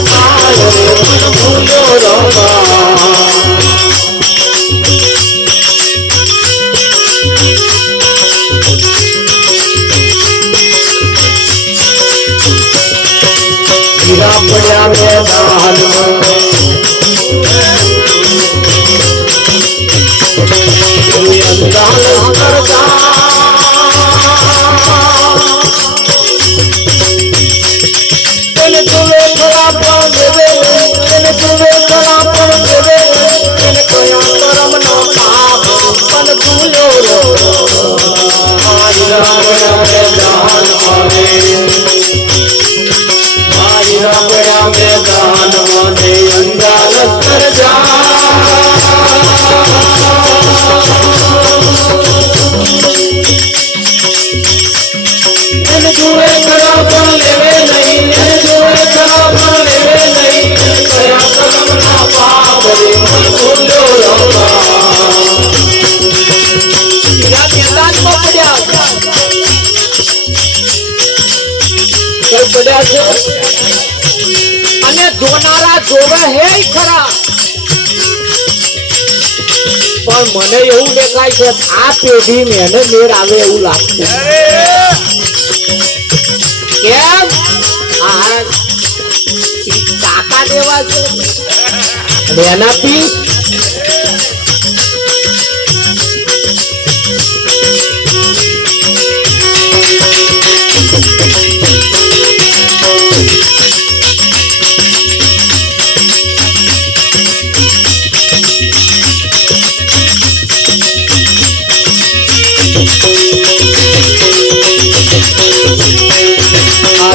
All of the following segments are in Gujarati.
થાય મન ભૂલ્યો રમા હીરા પડ્યા મેદાનમાં અને જોનારા જોવે હે ખરા પણ મને એવું દેખાય છે આ પેઢી ને મેળ આવે એવું લાગતું કેમ આ કાકા દેવા છે એનાથી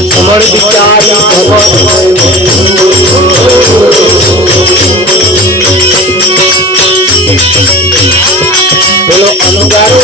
ખબર વિચારી પેલો અનુગારો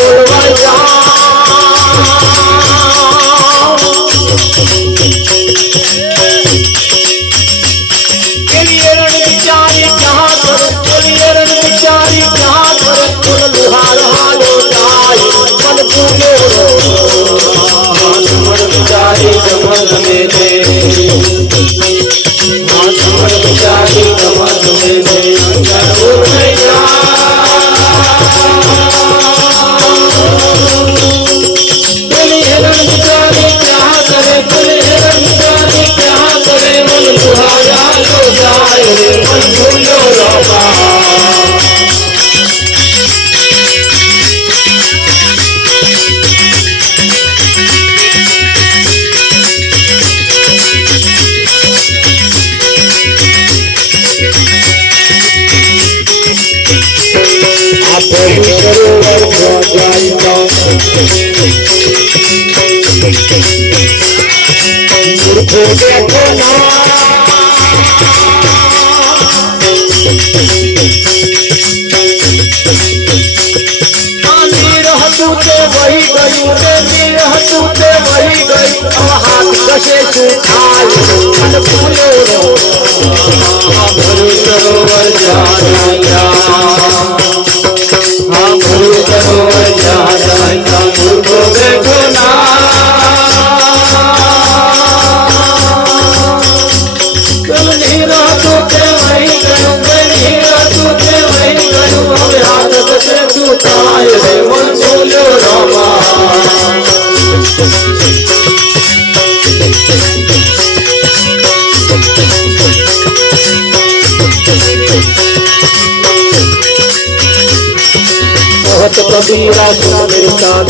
कबीरा सुन मेरे साथ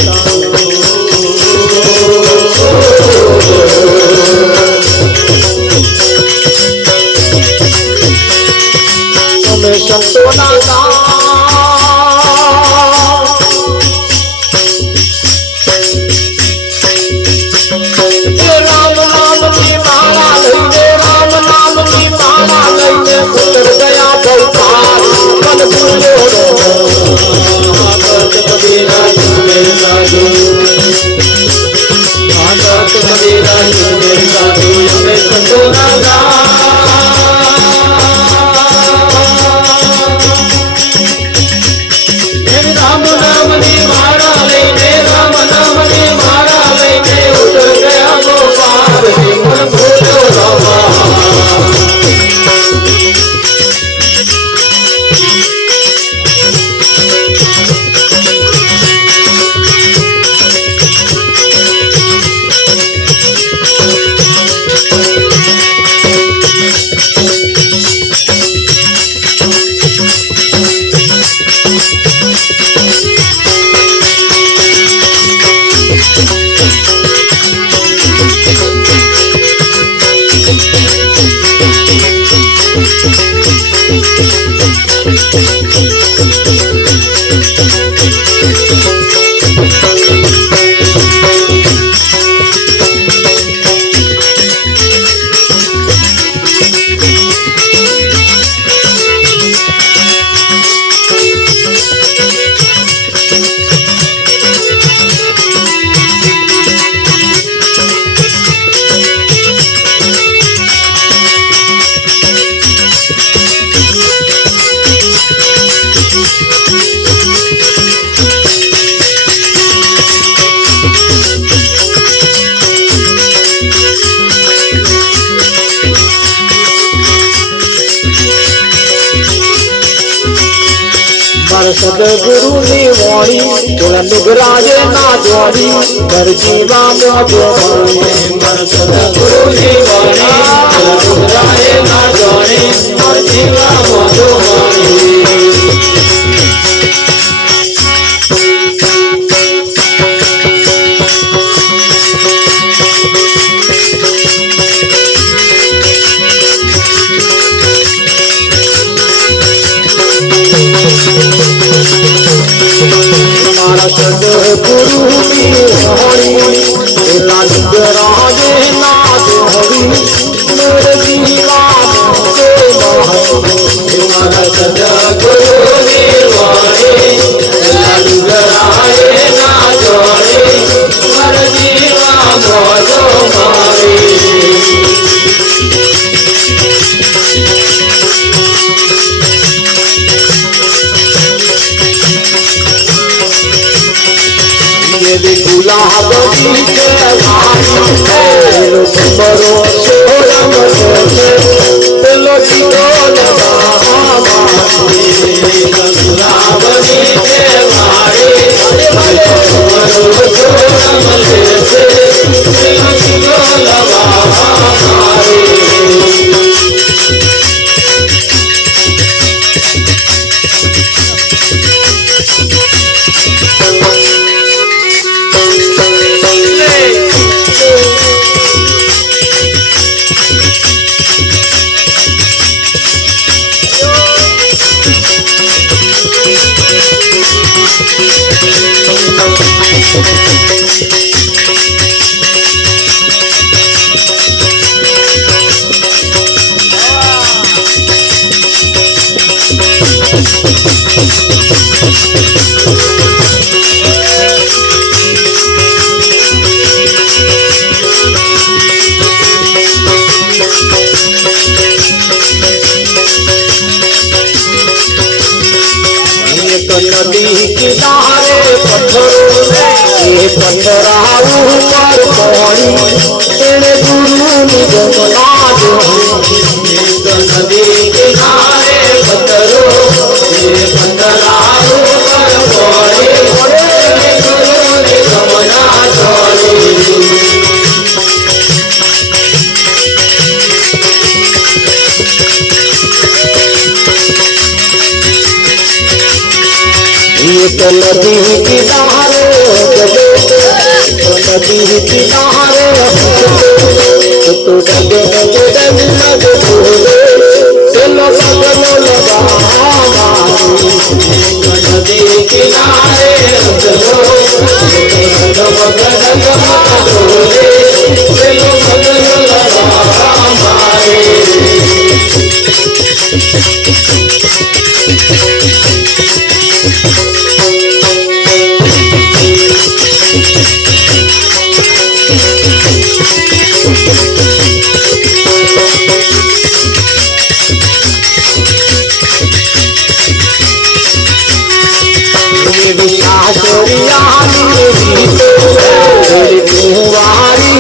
तुम्हें संतोना राम नाम की माला लईने राम नाम की माला लईने उतर गया भवतार मन भूलो कबीरा मेरे साधु आदत कबीरा मेरे साधु हमें संतोना સદગુરુની વાણી તોલા નિગરાજે ના જોડી દરજીવા મોજો મારા સદગુરુની વાણી તોલા નિગરાજે ના જોડી દરજીવા મોજો મારી સદગુરુની વાણી તોલા નિગરાજે ના જોડી દરજીવા મોજો મારી મારા સદગુરુની વાણી તોલા નિગરાજે ના જોડી દરજીવા મોજો મારી गुलाब के बरो सोरम लो जीवन गुलाब के मारे नदी किनारे पत्थरों ये पत्थरा ऊपर पौड़ी तेरे गुरु निगमना नदी किनारे पत्थरों ये पत्थरा ऊपर पौड़ी तेरे गुरु निगमना तो नदी किनारे नदी किनारे तो डगे लगे भूले चलो बगलो लगा नदी किनारे चलो भूले चलो बगलो लगा कुंवारी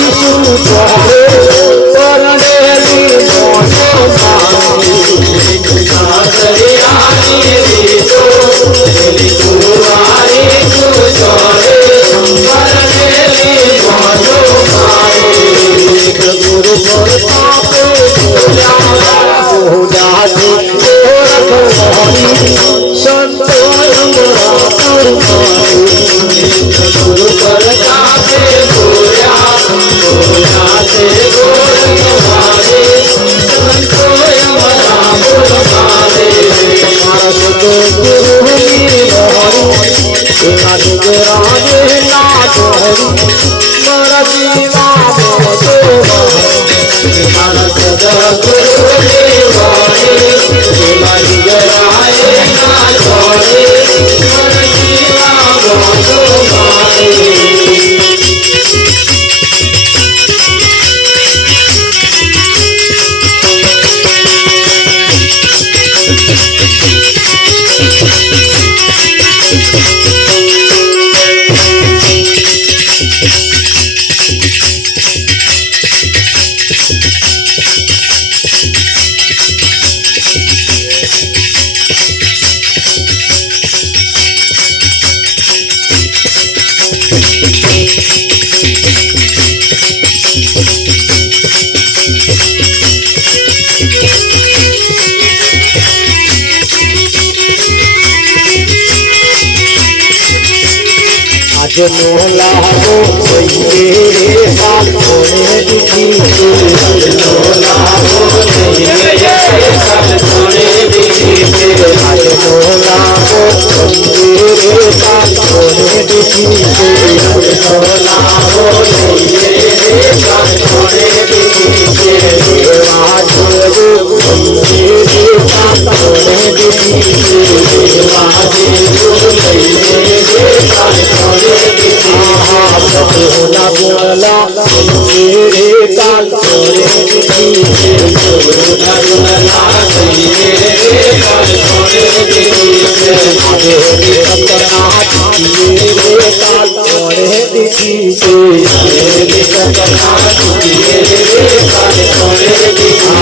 આજનો લાવો લઈએ રે કાલ કોણે દીધી છે આજનો લાવો લઈએ રે કાલ કોણે દીધી છે આજનો લાવો લઈએ રે કાલ કોણે દીધી છે આજનો લાવો લઈએ રે કાલ કોણે દીધી છે દેવા જોયું લઈએ રે કાલ કોણે દીધી છે દેવા જોયું લઈએ રે કાલ કોણે બોલા બોલા રે કાલ કોણે દીધી છે બોલા બોલા રે કાલ કોણે દીધી છે દેવી સપના દીધી રે કાલ કોણે દીધી છે દેવી સપના દીધી રે કાલ કોણે દીધી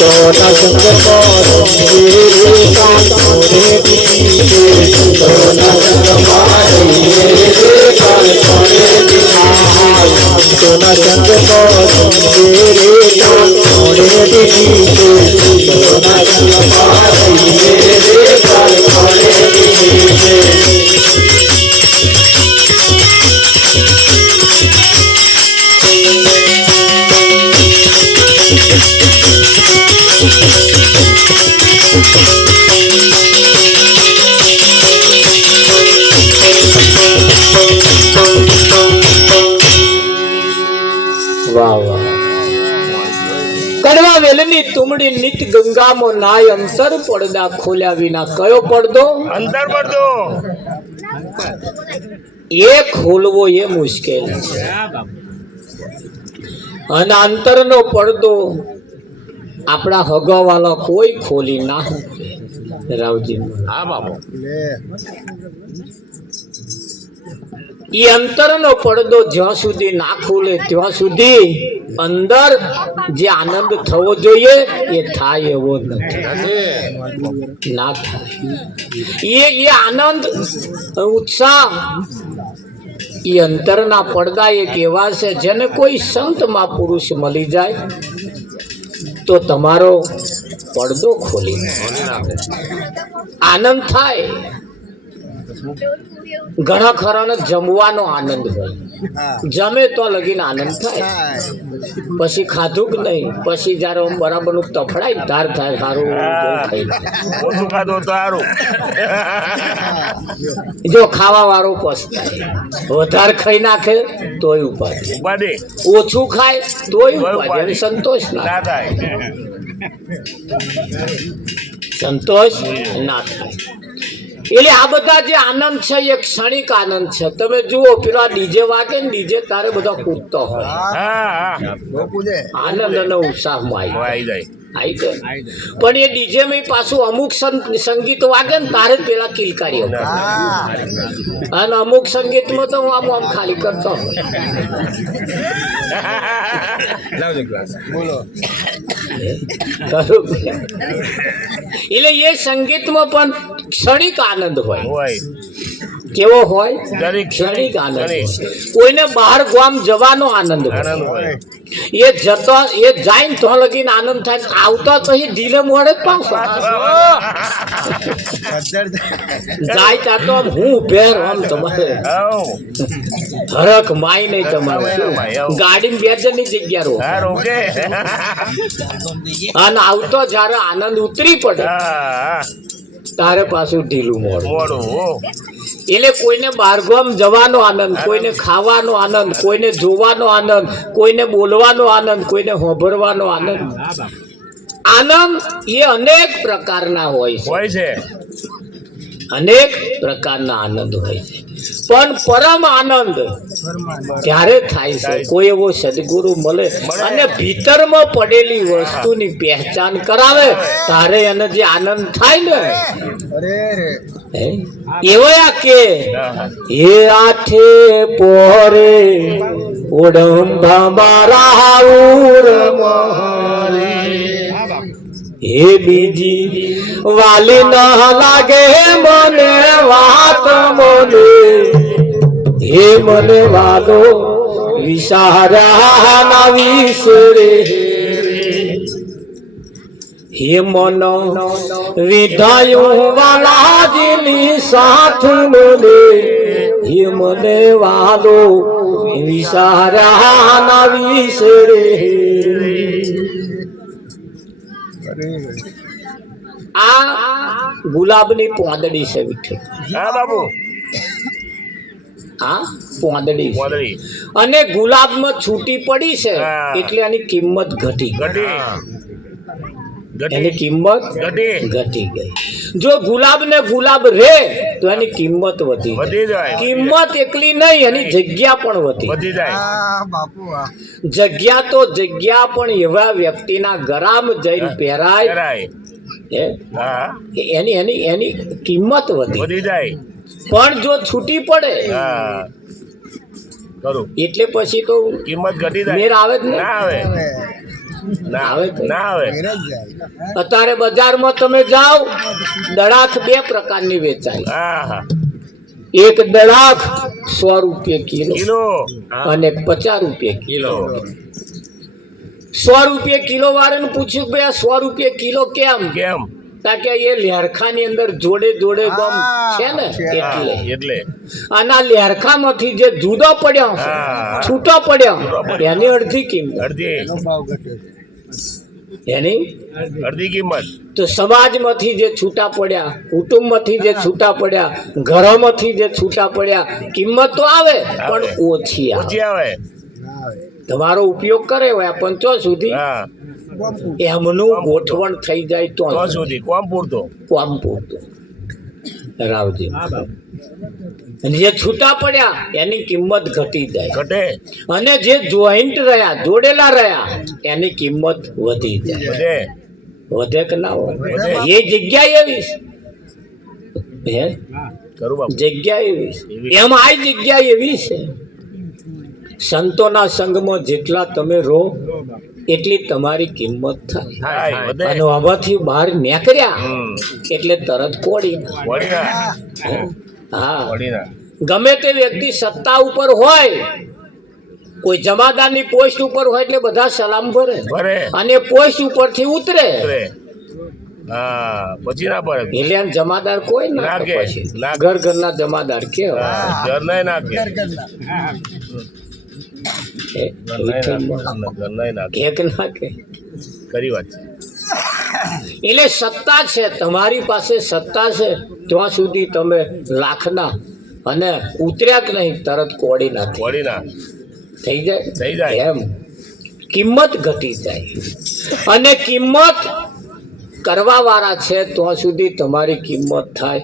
તો ના સંગ કોરો રે કાલ કોણે દીધી છે તો ના સંગ મારી રે કાલ કોણે દીધી તો ના સંગ કોરો રે કાલ કોણે દીધી છે તો ના સંગ મારી રે કાલ કોણે દીધી છે કડવા વેલની તુમડી નિત ગંગામાં નાય અંતર પડદા ખોલ્યા વિના કયો પડદો અંતર પડદો એ ખોલવો એ મુશ્કેલ છે અને અંતરનો પડદો આપણા હગાવાલા કોઈ ખોલી ના રાવજી હા બાબુ એ અંતરનો પડદો જ્યાં સુધી ના ખુલે ત્યાં સુધી અંદર જે આનંદ થવો જોઈએ એ થાય એવો નથી ના થાય એ આનંદ ઉત્સાહ એ અંતરના પડદા એક એવા છે જેને કોઈ સંત મહાપુરુષ મળી જાય તો તમારો પડદો ખોલી આનંદ થાય ઘણા ખરાને જમવાનો આનંદ હોય જમે તો લગીને આનંદ થાય પછી ખાધું કે નહીં પછી જયારે બરાબર નું તફડાય ધાર થાય સારું જો ખાવા વાળો પસ્તાય વધારે ખાઈ નાખે તોય ઉપાધિ ઓછું ખાય તોય ઉપાધિ સંતોષ ના થાય સંતોષ ના થાય એટલે આ બધા જે આનંદ છે એ ક્ષણિક આનંદ છે તમે જુઓ પેલા ડીજે વાગે ને ડીજે તારે બધા કૂદતો હોય આનંદ અને ઉત્સાહમાં આવી જાય પણ એ ડીજે માં પાછું અમુક સંગીત વાગે ને તારે જ પેલા કિલકારી અને અમુક સંગીતમાં તો હું આમ ખાલી કરતો એટલે એ સંગીતમાં પણ ક્ષણિક આનંદ હોય કેવો હોય ક્ષણિક આનંદ કોઈને બહાર ગામ જવાનો આનંદ હોય એ જતો એ જાય ને તો લગીને આનંદ થાય આવતા પછી ઢીલે મોડે જ પાછો જાય ત્યાં તો હું ભેર આમ તમારે હરખ માય નહીં તમારે ગાડી બે જણની જગ્યા રોકે અને આવતો જયારે આનંદ ઉતરી પડે તારે પાછું ઢીલું મોડું એટલે કોઈને બહારગામ જવાનો આનંદ કોઈને ખાવાનો આનંદ કોઈને જોવાનો આનંદ કોઈને બોલવાનો આનંદ કોઈને હોભરવાનો આનંદ આનંદ એ અનેક પ્રકારના હોય છે અનેક પ્રકારના આનંદ હોય છે પણ પરમ આનંદ ત્યારે થાય છે કોઈ એવો સદગુરુ મળે અને ભીતરમાં પડેલી વસ્તુની પહેચાન કરાવે ત્યારે એને જે આનંદ થાય ને એવા કે એ આઠે પોરે ઓડંબા મારા હે બીજી વાલી ન લાગે મને વાત મને હે મને વાલો વિસારા ના વિસરે હે મન વિધાયું વાલાજીની સાથ મને હે મને વાલો વિસાર્યા ના વિસરે આ ગુલાબની પોંદડી છે વિઠ્ઠલ હા બાબુ આ પોંદડી છે. મોદરી અને ગુલાબમાં છૂટી પડી છે હા. એટલે એની કિંમત ઘટી ગઈ. ગઢી એની કિંમત ગઢી ઘટી ગઈ. જો ગુલાબ ને ગુલાબ રે તો એની કિંમત વધી જાય. વધી જાય કિંમત એકલી નહીં એની જગ્યા પણ વધી વધી જાય જગ્યા તો જગ્યા પણ એવા વ્યક્તિના ગરામ જઈને પહેરાય કરાય હે? હા એની એની એની કિંમત વધી વધી જાય પણ જો છૂટી પડે હા કરું એટલે પછી તો કિંમત ઘટી જાય મેર આવે જ ને. ના આવે ના આવે આવે તો. ના આવે અત્યારે બજારમાં તમે જાઓ દડાખ બે પ્રકારની વેચાય. હા હા એક દડાખ 100 રૂપિયા કિલો કિલો અને 50 રૂપિયા કિલો. કિલો 100 રૂપિયા કિલો વાળાને પૂછ્યું કે ભાઈ આ 100 રૂપિયા કિલો કેમ? કેમ કારણ કે એ લેરખાની અંદર જોડે જોડે ગમ છે ને એટલે. એટલે અને આ લેરખામાંથી જે જુદો પડ્યો છે, હા. છૂટો પડ્યો એની અડધી કિંમત અડધી એની અડધી કિંમત તો સમાજમાંથી જે છૂટા પડ્યા, કુટુંબમાંથી જે છૂટા પડ્યા, ઘરોમાંથી જે છૂટા પડ્યા, કિંમત તો આવે પણ ઓછી આવે. ઓછી આવે તમારો ઉપયોગ કરે હોય પણ ચો સુધી હા એમનું ગોઠવણ થઈ જાય તો તો સુધી કોમ પૂરતો કામ પૂરતું. રાવજી અને જે છૂટા પડ્યા એની કિંમત ઘટી જાય ઘટે અને જે જોઈન્ટ રહ્યા, જોડેલા રહ્યા એની કિંમત વધી જાય. વધે વધે કે ના હોય? વધે. એ જગ્યા એવી છે. હે? કરું બાપુ જગ્યા એવી છે. એમ આ જગ્યા એવી છે સંતોના સંગમાં જેટલા તમે રહો એટલી તમારી કિંમત થાય. થાય વધે અને આમાંથી બહાર નીકળ્યા હમ એટલે તરત કોડી ના. વળી ના હા વળી ના ગમે તે વ્યક્તિ સત્તા ઉપર હોય, કોઈ જમાદારની પોસ્ટ ઉપર હોય એટલે બધા સલામ ભરે ભરે અને પોસ્ટ ઉપરથી ઉતરે ઉતરે. હા પછી ના પડે એટલે આમ જમાદાર કોઈ ના ના કે કે. પછી ના કે. ઘર ઘરના જમાદાર કેવા હા, ઘર નહીં નાખે ઘર નહીં નાખે એક ના કે ખરી વાત છે એટલે સત્તા છે, તમારી પાસે સત્તા છે ત્યાં સુધી તમે લાખના અને ઉતર્યા કે નહીં તરત કોડી નાખી વળી ના થઈ જાય. થઈ જાય. એમ કિંમત ઘટી જાય અને કિંમત કરવા વાળા છે ત્યાં સુધી તમારી કિંમત થાય.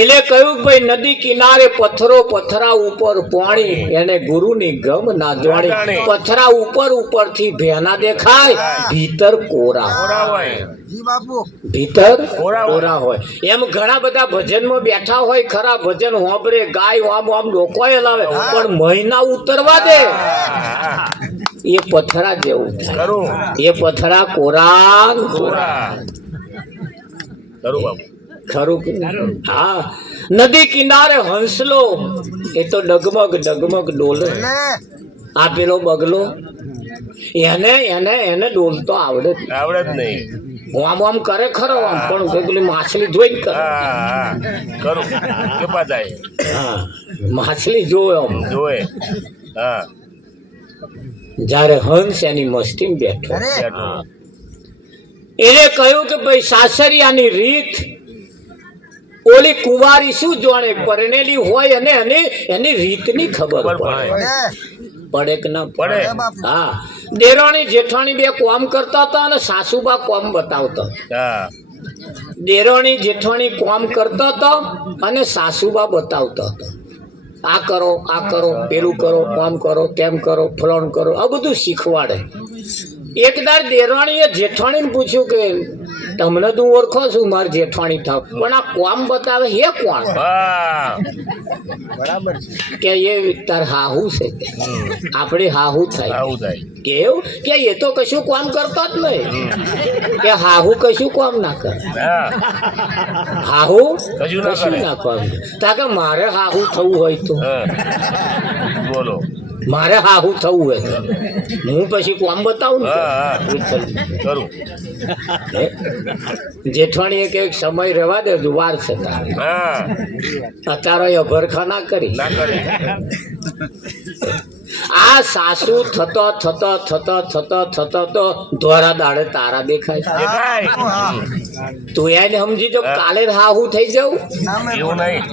એટલે કહ્યું કે ભાઈ નદી કિનારે પથ્થરો, પથરા ઉપર પાણી, એને ગુરુની ગમ ના જાણી. પથરા ઉપર ઉપરથી ભેના દેખાય, ભીતર કોરા કોરા હોય ભીતર કોરા હોય. કોરા હોય. એમ ઘણા બધા ભજનમાં બેઠા હોય ખરા, ભજન હોંભરે ગાય આમ આમ લોકોએ લાવે પણ મહિના ઉતરવા દે એ પથરા જેવું થાય. કરું એ પથરા કોરા કોરા કરું બાપુ ખરું કે નહીં? હા નદી કિનારે હંસલો એ તો ડગમગ ડગમગ ડોલે. આ પેલો બગલો એને એને એને ડોલતો આવડે જ. આવડે જ નહીં આમ આમ કરે ખરો આમ પણ પેલી માછલી જોઈ કરે. હા હા કરું કેપા થાય હા માછલી જોવે આમ. જોવે હા જ્યારે હંસ એની મસ્તી બેઠો બેઠો. એને કહ્યું કે ભાઈ સાસરિયાની રીત ઓલી કુંવારી શું જાણે, પરણેલી હોય અને એની રીતની ખબર પડે. પડે કે ના પડે હા દેરાણી જેઠાણી બે કોમ કરતા હતા અને સાસુબા કોમ બતાવતા. હા દેરાણી જેઠાણી કોમ કરતા હતા અને સાસુબા બતાવતા હતા. આ કરો, આ કરો, પેલું કરો, કામ કરો, તેમ કરો, ફલાણ કરો, આ બધું શીખવાડે. એક દાડ દેરાણીએ જેઠાણીને પૂછ્યું કે તમને તું ઓળખો છું મારી જેઠાણી થાવ પણ આ કોમ બતાવે હે કોણ? હા કે એ તાર હાહુ છે. આપણે હાહુ થાય આવું થાય કેવું કે એ તો કશું કામ કરતો જ નહીં. કે હાહુ કશું કામ ના કરે. હા હાહુ કશું ના કરે. ના કામ. તા કે મારે હાહુ થવું હોય તો હા બોલો મારે હાહુ થવું હોય તો હું પછી કોમ બતાવું ને હા, વિઠ્ઠલ. કરું હે? જેઠવાણીએ કે એક સમય રહેવા દે વાર છે તારે. હા અત્યારે અભરખા ના કરી. ના કરે આ સાસુ થતો થતો થતો થતો થતો તો ધોરા દાડે તારા દેખાય છે. દેખાય તું એને સમજી જો કાલે હાહુ થઈ જવું એવું નહીં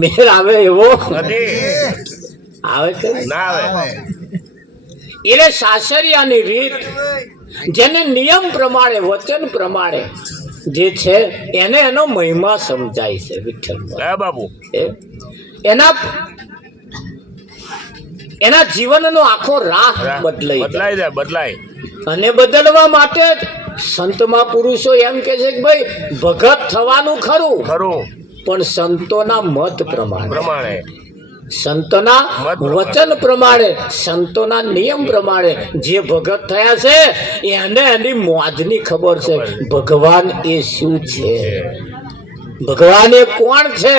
મેર આવે એવો નથી આવે છે ના આવે એટલે સાસરિયાની રીત જેને નિયમ પ્રમાણે વચન પ્રમાણે જે છે એને એનો મહિમા સમજાય છે વિઠ્ઠલ. હા બાપુ એના જીવનનો આખો રાહ બદલાઈ જાય. બદલાય જાય બદલાય અને બદલવા માટે સંત મહાપુરુષો એમ કે છે કે ભાઈ ભગત થવાનું ખરું ખરું પણ સંતોના મત પ્રમાણે પ્રમાણે સંતોના વચન પ્રમાણે સંતોના નિયમ પ્રમાણે જે ભગત થયા છે એને એની મોજની ખબર છે ભગવાન એ શું છે, ભગવાન એ કોણ છે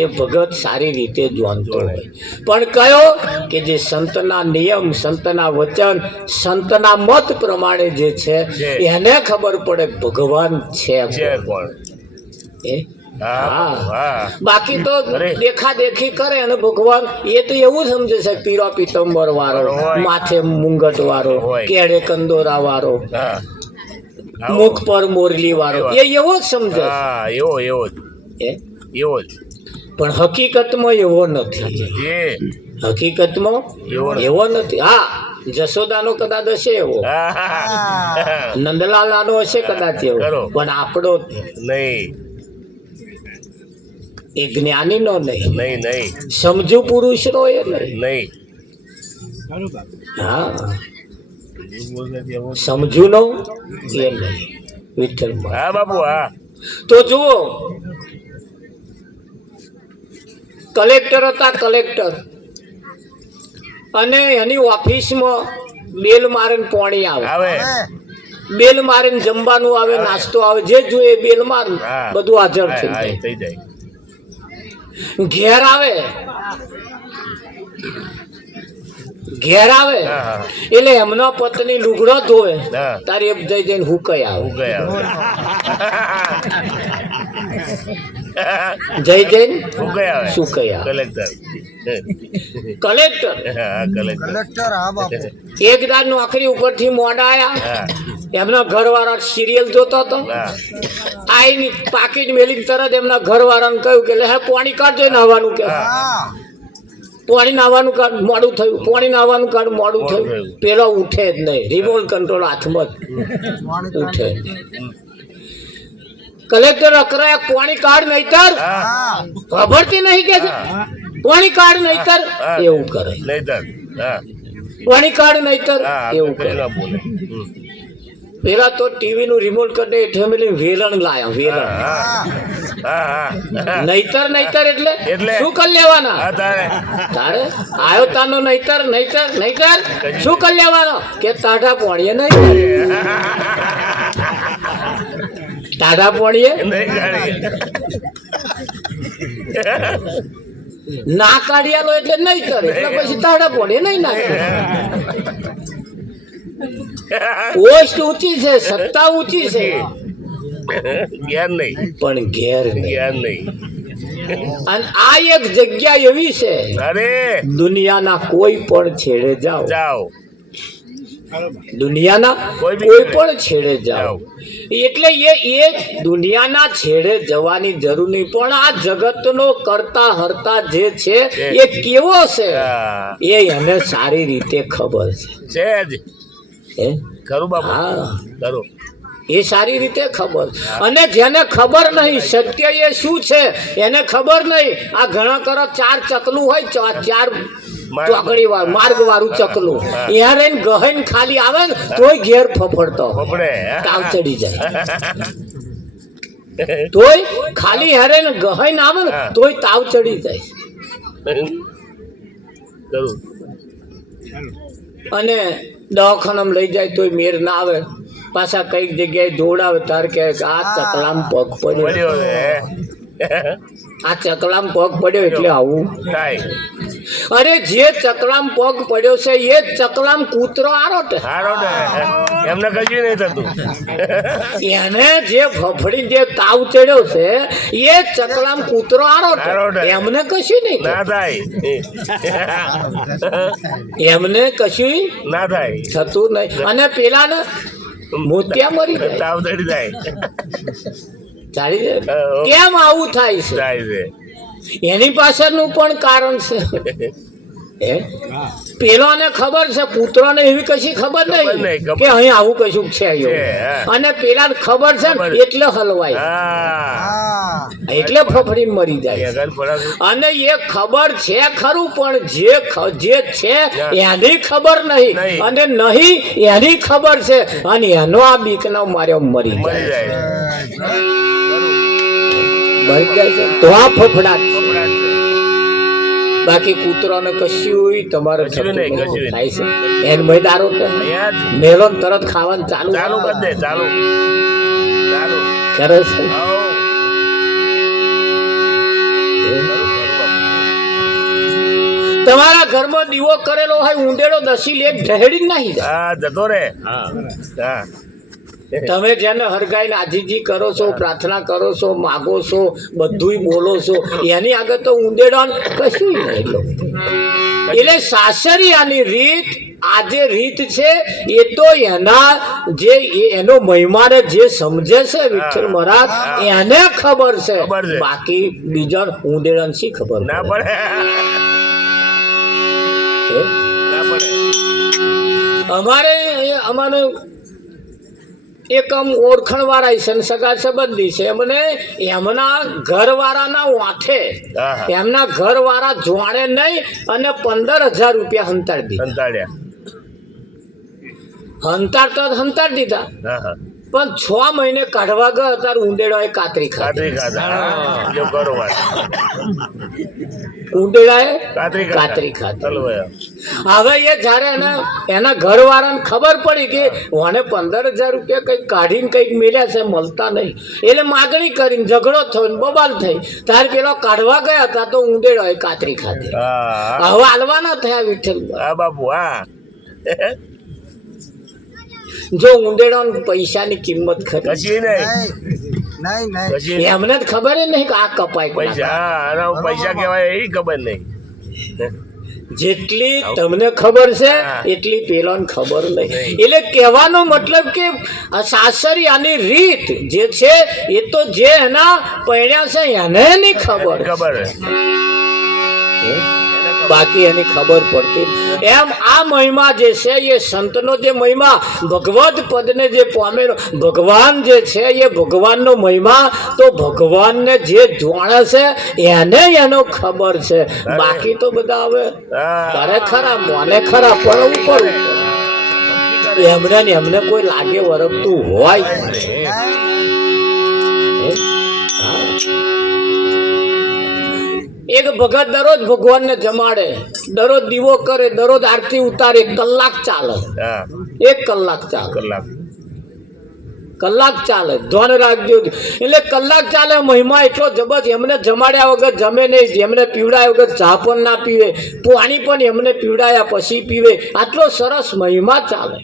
એ ભગત સારી રીતે જાણતો હોય. પણ કયો કે જે સંતના નિયમ સંતના વચન સંતના મત પ્રમાણે જે છે એને ખબર પડે ભગવાન છે છે કોણ એ હા હા બાકી તો દેખા દેખી કરે અને ભગવાન એ તો એવું સમજે છે પીરો પીતંબર વાળો, માથે મુંગટ વાળો, કેળે કંદોરા વાળો, હા મુખ પર મોરલી વાળો, એ એવો જ સમજે છે. હા એવો એવો જ એ એવો જ પણ હકીકતમાં એવો નથી. એ હકીકતમાં એવો નથી. હા જશોદાનો કદાચ હશે એવો, હા, હા, હા. નંદલાલાનો હશે કદાચ એવો, ખરો. પણ આપણો નહીં એ જ્ઞાનીનો નહીં, નહીં નહીં સમજુ પુરુષનો એ નહીં. નહીં હા સમજુનો એ નહીં વિઠ્ઠલમાં. હા બાપુ હા તો જુઓ કલેક્ટર હતા કલેક્ટર, અને એની ઓફિસમાં બેલ મારે ને પોણી આવે, આવે બેલ મારે ને જમવાનું આવે, નાસ્તો આવે, જે જોઈએ બેલ માર હા. બધું હાજર હા, થઈ હા, જાય. થઈ જાય ઘેર આવે ઘેર આવે હા, હા. એટલે એમનો પત્ની લુગડો ધોવે, હા. તારી એમ જઈ જઈને હુકાઈ આવે, હું ગયા જઈ જઈને હું ગયા આવે સુકાઈ આવે. કલેક્ટર કલેક્ટર હા કલેક્ટર એક દાડ નોકરી ઉપરથી મોડા આયા, હા એમના ઘરવાળા સિરિયલ જોતો હતો, હા આઈની પાકીટ મેલી તરત એમના ઘરવાળાને કહ્યું કે લે હે પાણી કાઢજો નાહવાનું, કે પાણી નાહવાનું કાઢ, મોડું થયું, પાણી નાહવાનું કાઢ, મોડું થયું. પેલો ઉઠે જ નહીં, રિમોટ કંટ્રોલ હાથમાં જ ઉઠે. કલેક્ટર અકરાયા પાણી કાઢ નહીતર, હા ખબરતી નહીં કે છે પાણી કાઢ નહીતર, એવું કરે, નહીતર હા પાણી કાઢ નહીતર હા એવું કઈ કરે. ના બોલે પેલા તો ટીવી નું રિમોટ કરીને ફેમિલી વેલણ લાયા, વેલણ. હા હા હા નહીતર નહીતર એટલે એટલે? શું કરી લેવાના હા તારે તારે આયો તાનો નહીતર નહીતર નહીતર શું કરી લેવાનો કે ટાઢા પોણીએ નહીં, ટાઢા પોણીએ નહીં ગાડી ના કાઢિયાલો એટલે નહીતર, એટલે પછી ટાઢા પોણીએ નહીં નાખે. પોસ્ટ ઊંચી છે, સત્તા ઊંચી છે, જ્ઞાન નહીં પણ ઘેર નહીં. જ્ઞાન નહીં અને આ એક જગ્યા એવી છે, અરે દુનિયાના કોઈ પણ છેડે જાઓ, જાઓ દુનિયાના કોઈ બી કોઈ છેડે. પણ છેડે જાઓ, એટલે એ દુનિયાના છેડે જવાની જરૂર નહીં, પણ આ જગતનો કરતા હરતા જે છે એ કેવો છે હા એ એને સારી રીતે ખબર છે. છે જ હે? ખરું બાપુ હા ખરું એ સારી રીતે ખબર. અને જેને ખબર નહીં સત્ય એ શું છે એને ખબર નહીં. આ ઘણા કરો ચાર ચકલું હોય, ચાર ચોકડી વાળું માર્ગ વાળું ચકલું, ત્યાં રહીને ગહેન ખાલી આવે ને તોય ઘેર ફફડતો હોય, ફફડે તાવ ચડી જાય. તોય ખાલી હેરે ને ગહેન આવે ને તોય તાવ ચડી જાય. ખરું અને દવાખાનામાં લઈ જાય તોય મેર ના આવે, પાછા કઈક જગ્યાએ દોડાવે તાર કે આ ચકલામાં પગ પડ્યો, પડ્યો છે આ ચકલામ પગ પડ્યો એટલે આવું થાય અરે જે ચકલામ પગ પડ્યો છે એ જ ચકલામ કૂતરો આરોટે હારો ને એમને કશું નહીં થતું એને જે ફફડી જે તાવ ચડ્યો છે એ જ ચકલામ કૂતરો આરોટે આરોટે. એમને કશું નહીં ના થાય એમને કશું ના થાય થતું નહીં અને પેલા ને મોતિયા મરી જાય તાવ ચડી જાય ચાલી જાય કેમ આવું થાય છે થાય છે એની પાછળનું પણ કારણ છે હે? પેલોને ખબર છે પુત્રને એવી કશી ખબર ખબર નહીં નહીં, ખબર. કે અહીં આવું કશું છે એવું. છે, હા. અને પેલાને ખબર છે ને ખબર. એટલે હલવાય હા એટલે ફફડી મરી જાય આગળ પડે અને એ ખબર છે ખરું પણ જે છે એની ખબર નહીં નહીં. અને નહીં એની ખબર છે અને એનો આ બીકનો માર્યો મરી મરી જાય જાય મરી જાય છે તો આ ફફડાટ છે. કપડાં જ છે. બાકી કૂતરાને કશું તમારે કશું થતું નહીં, નહીં. કશું નહીં. થાય છે એને મયદારો અહીંયા જ મેલો ને તરત ખાવાનું ચાલુ ચાલુ કરી દે ચાલુ ચાલુ કરે છે આવો. તમારા ઘરમાં દીવો કરેલો હોય ઊંડેડો દસી લે ઢહેડી નાખી જાય હા જતો રે હા તમે જેને હરગાઈને આજીજી કરો છો પ્રાર્થના કરો છો માગો છો બધુંય બોલો છો એની આગળ તો ઊંડેડા કશું નહીં એટલું. એટલે સાસરિયાની રીત આ જે રીત છે એ તો એના જે એનો મહિમાને જે સમજે છે વિઠ્ઠલ મહારાજ એને ખબર છે ખબર છે. બાકી બીજા ઊંડેડાને શી ખબર ના પડે? પડે ના પડે અમારે એક આમ ઓળખણ વાળા છે ને સગા સંબંધી છે એમને એમના ઘરવાળાના વાંથે હા, હા. એમના ઘરવાળા જોણે નહીં અને 15,000 રૂપિયા હંતાડી દીધા. સંતાડ્યા હંતાડી દીધા હા હા પણ 6 મહિને કાઢવા ગયા ત્યારે ઊંડેડાએ કાતરી ખાધી. કાતરી ખાધા જો કરો વાત ઊંડેડાએ કાતરી કાતરી ખાધી. ચાલો ભાઈ હવે એ જ્યારે એના ઘરવાળાને ખબર પડી કે ઓને 15,000 રૂપિયા કંઈક કાઢીને કંઈક મેલ્યા છે મળતા નહીં એટલે માગણી કરીને ઝઘડો થયો ને બબાલ થઈ ત્યારે પેલો કાઢવા ગયા હતા તો ઊંડેડાએ કાતરી ખાધી. હા હવે હાલવાના થયા વિઠ્ઠલ. હા બાપુ હા જો ઊંડેડાને પૈસાની કિંમત ખરી કશી નહીં કશી નહીં. એમને જ ખબર જ નહીં કે આ કપાય પૈસા હા અને પૈસા કહેવાય એ ખબર નહીં જેટલી તમને ખબર છે હા. એટલી પેલાને ખબર નહીં. નહીં. એટલે કહેવાનો મતલબ કે આ સાસરિયાની રીત જે છે એ તો જે એના પૈણ્યા છે એને નહીં ખબર ખબર બાકી એની ખબર પડતી એમ આ મહિમા જે છે એ સંતનો જે મહિમા ભગવદ પદને જે પામેલો ભગવાન જે છે એ ભગવાનનો મહિમા તો ભગવાનને જે જાણે છે એને એનો ખબર છે બાકી તો બધા હવે હા કરે ખરા મોને ખરા પણ ઉપર એમને ને એમને કોઈ લાગે વરગતું હોય એક ભગત દરરોજ ભગવાનને જમાડે દરરોજ દીવો કરે દરરોજ આરતી ઉતારે કલાક ચાલે હા 1 કલાક ચાલે કલાક ચાલે ધ્યાન રાખજો એટલે કલાક ચાલે મહિમા એટલો જબરજસ્ત એમને જમાડ્યા વગર જમે નહીં એમને પીવડાયા વગર ચા પણ ના પીવે પાણી પણ એમને પીવડાયા પછી પીવે આટલો સરસ મહિમા ચાલે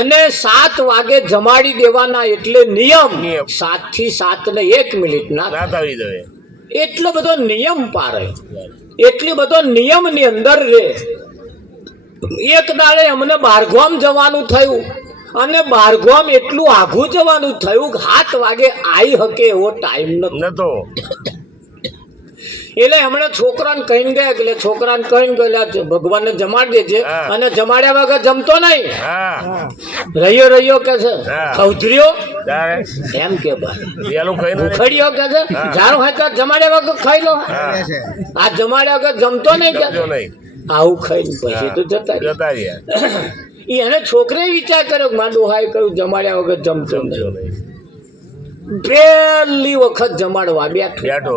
અને 7 વાગે જમાડી દેવાના એટલે નિયમ નિયમ. 7 થી 7 ને 1 મિનિટ ના ના થવી જોઈએ એટલો બધો નિયમ પાડે એટલી બધો નિયમ ની અંદર રે એક દાડે અમને બારગામ જવાનું થયું અને બારગામ એટલું આઘું જવાનું થયું કે 7 વાગે આવી શકે એવો ટાઈમ નતો નતો એટલે હમણે છોકરાને કહીને ગયા એટલે છોકરાને કહીને ગયેલા ભગવાનને જમાડી દેજે હા. અને જમાડ્યા વગર જમતો નહીં હા રહ્યો કે છે હા. ખવધર્યો તારે એમ કે ભાઈ પેલું કઈ નહીં ભૂખડ્યો કે છે હા. જારું હોય તો જમાડ્યા વગર ખાઈ લો હા આ જમાડ્યા વગર જમતો નહીં કે સમજો નહીં આવું ખાઈને પછી તો જતા રહ્યા. જતા રહ્યા એને છોકરે વિચાર કર્યો કે મારા ડોહાએ કહ્યું જમાડ્યા વગર જમતો સમજો નહીં નહીં પહેલી વખત જમાડવા બેઠો બેઠો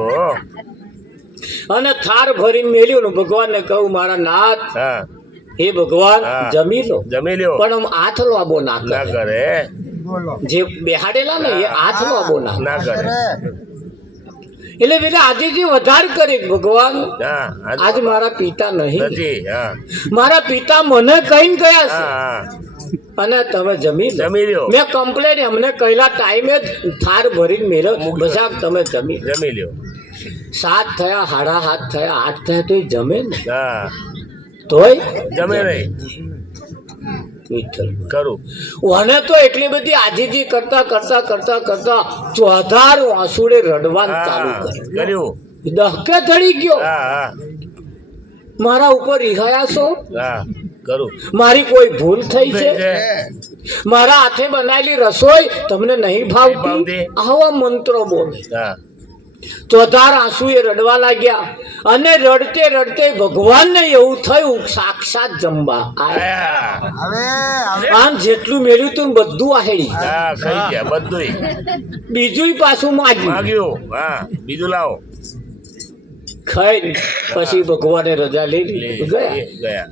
અને થાર ભરીને મેલ્યું ને ભગવાનને કહું મારા નાથ હા હે ભગવાન હા. જમી લો જમી લ્યો પણ આમ હાથ લાંબો ના ના કરે કરે જે બેહાડેલા ને એ હાથ લાંબો ના ના કરે એટલે પેલા આજે જે વધારે કરે ભગવાન હા આજ મારા પિતા નહીં નથી હા મારા પિતા મને કહીને ગયા છે હા અને તમે જમી લો. જમી લ્યો મેં કમ્પ્લેન એમને કહેલા ટાઈમે જ થાર ભરીને મેળો બસાક તમે જમી લો. જમી લ્યો 7 થયા 7:30 થયા 8 થયા તોય જમે ને હા તોય જમે નહીં વિઠ્ઠલ કરું મને તો એટલી બધી આજીજી કરતા કરતા કરતા કરતા ચોધાર આંસુડે રડવાનું ચાલુ હા કર્યું કર્યું દહકે ચડી ગયો હા હા મારા ઉપર રિહાયા છો હા કરું મારી કોઈ ભૂલ થઈ છે મારા હાથે બનાવેલી રસોઈ તમને નહીં ભાવતી ભાવતી. આવા મંત્રો બોલે હા ચોધાર આંસુ એ રડવા લાગ્યા અને રડતે રડતે ભગવાનને એવું થયું સાક્ષાત જમવા આયા. હા આમ જેટલું મેળ્યું તું ને બધું આહેડી હા ખાઈ ગયા બધુંય બીજું પાછું માગ્યું માગ્યું હા બીજું લાવો ખાઈ પછી ભગવાને રજા લીધી ગયા ગયા